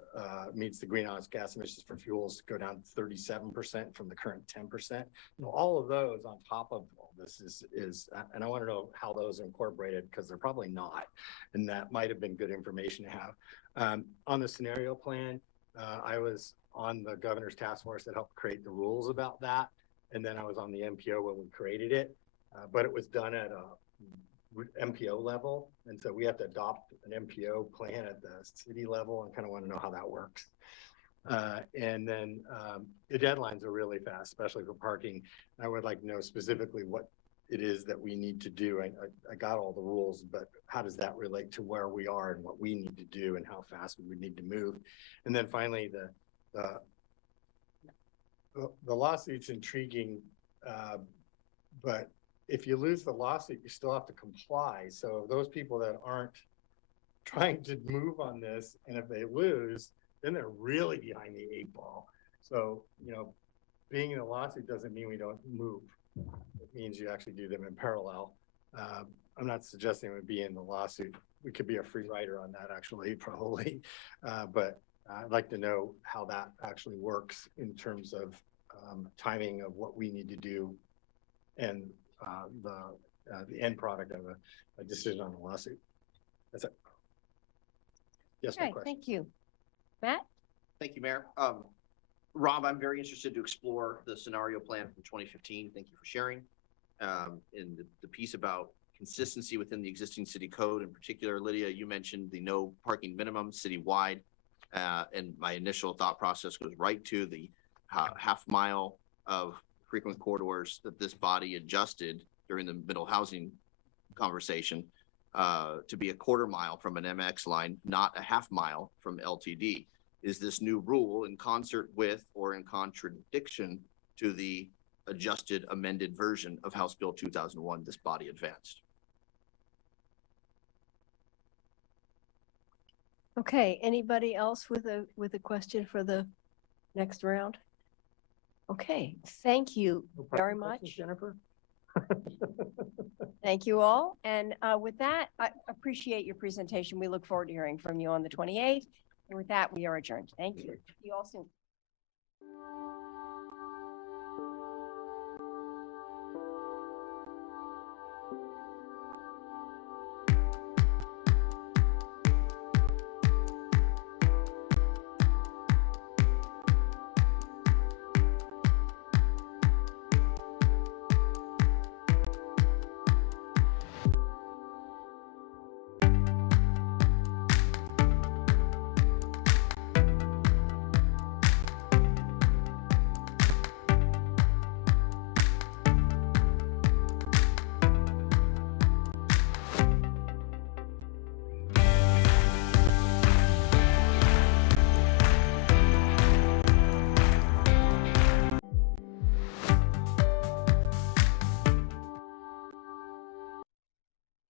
means the greenhouse gas emissions for fuels go down 37% from the current 10%. All of those on top of all this is, and I want to know how those are incorporated, because they're probably not, and that might have been good information to have. On the scenario plan, I was on the governor's task force that helped create the rules about that. And then I was on the MPO when we created it, but it was done at a MPO level. And so we have to adopt an MPO plan at the city level, and kind of want to know how that works. And then the deadlines are really fast, especially for parking. I would like to know specifically what it is that we need to do. I got all the rules, but how does that relate to where we are and what we need to do and how fast we would need to move? And then finally, the lawsuit's intriguing, but if you lose the lawsuit, you still have to comply. So those people that aren't trying to move on this, and if they lose, then they're really behind the 8 ball. So, being in a lawsuit doesn't mean we don't move. It means you actually do them in parallel. I'm not suggesting it would be in the lawsuit. We could be a free rider on that, actually, probably. But I'd like to know how that actually works in terms of timing of what we need to do and the end product of a decision on the lawsuit. That's it. Yes, no Okay, question. thank you. Matt? Thank you, Mayor. Rob, I'm very interested to explore the scenario plan from 2015. Thank you for sharing. And the piece about consistency within the existing city code, in particular, Lydia, you mentioned the no parking minimum citywide. And my initial thought process goes right to the half mile of frequent corridors that this body adjusted during the middle housing conversation to be a quarter mile from an MX line, not a half mile from LTD. Is this new rule in concert with or in contradiction to the adjusted amended version of House Bill 2001 this body advanced? Okay, anybody else with a question for the next round? Okay, thank you very much. Jennifer? Thank you all. And with that, I appreciate your presentation. We look forward to hearing from you on the 28th. And with that, we are adjourned. Thank you. See you all soon.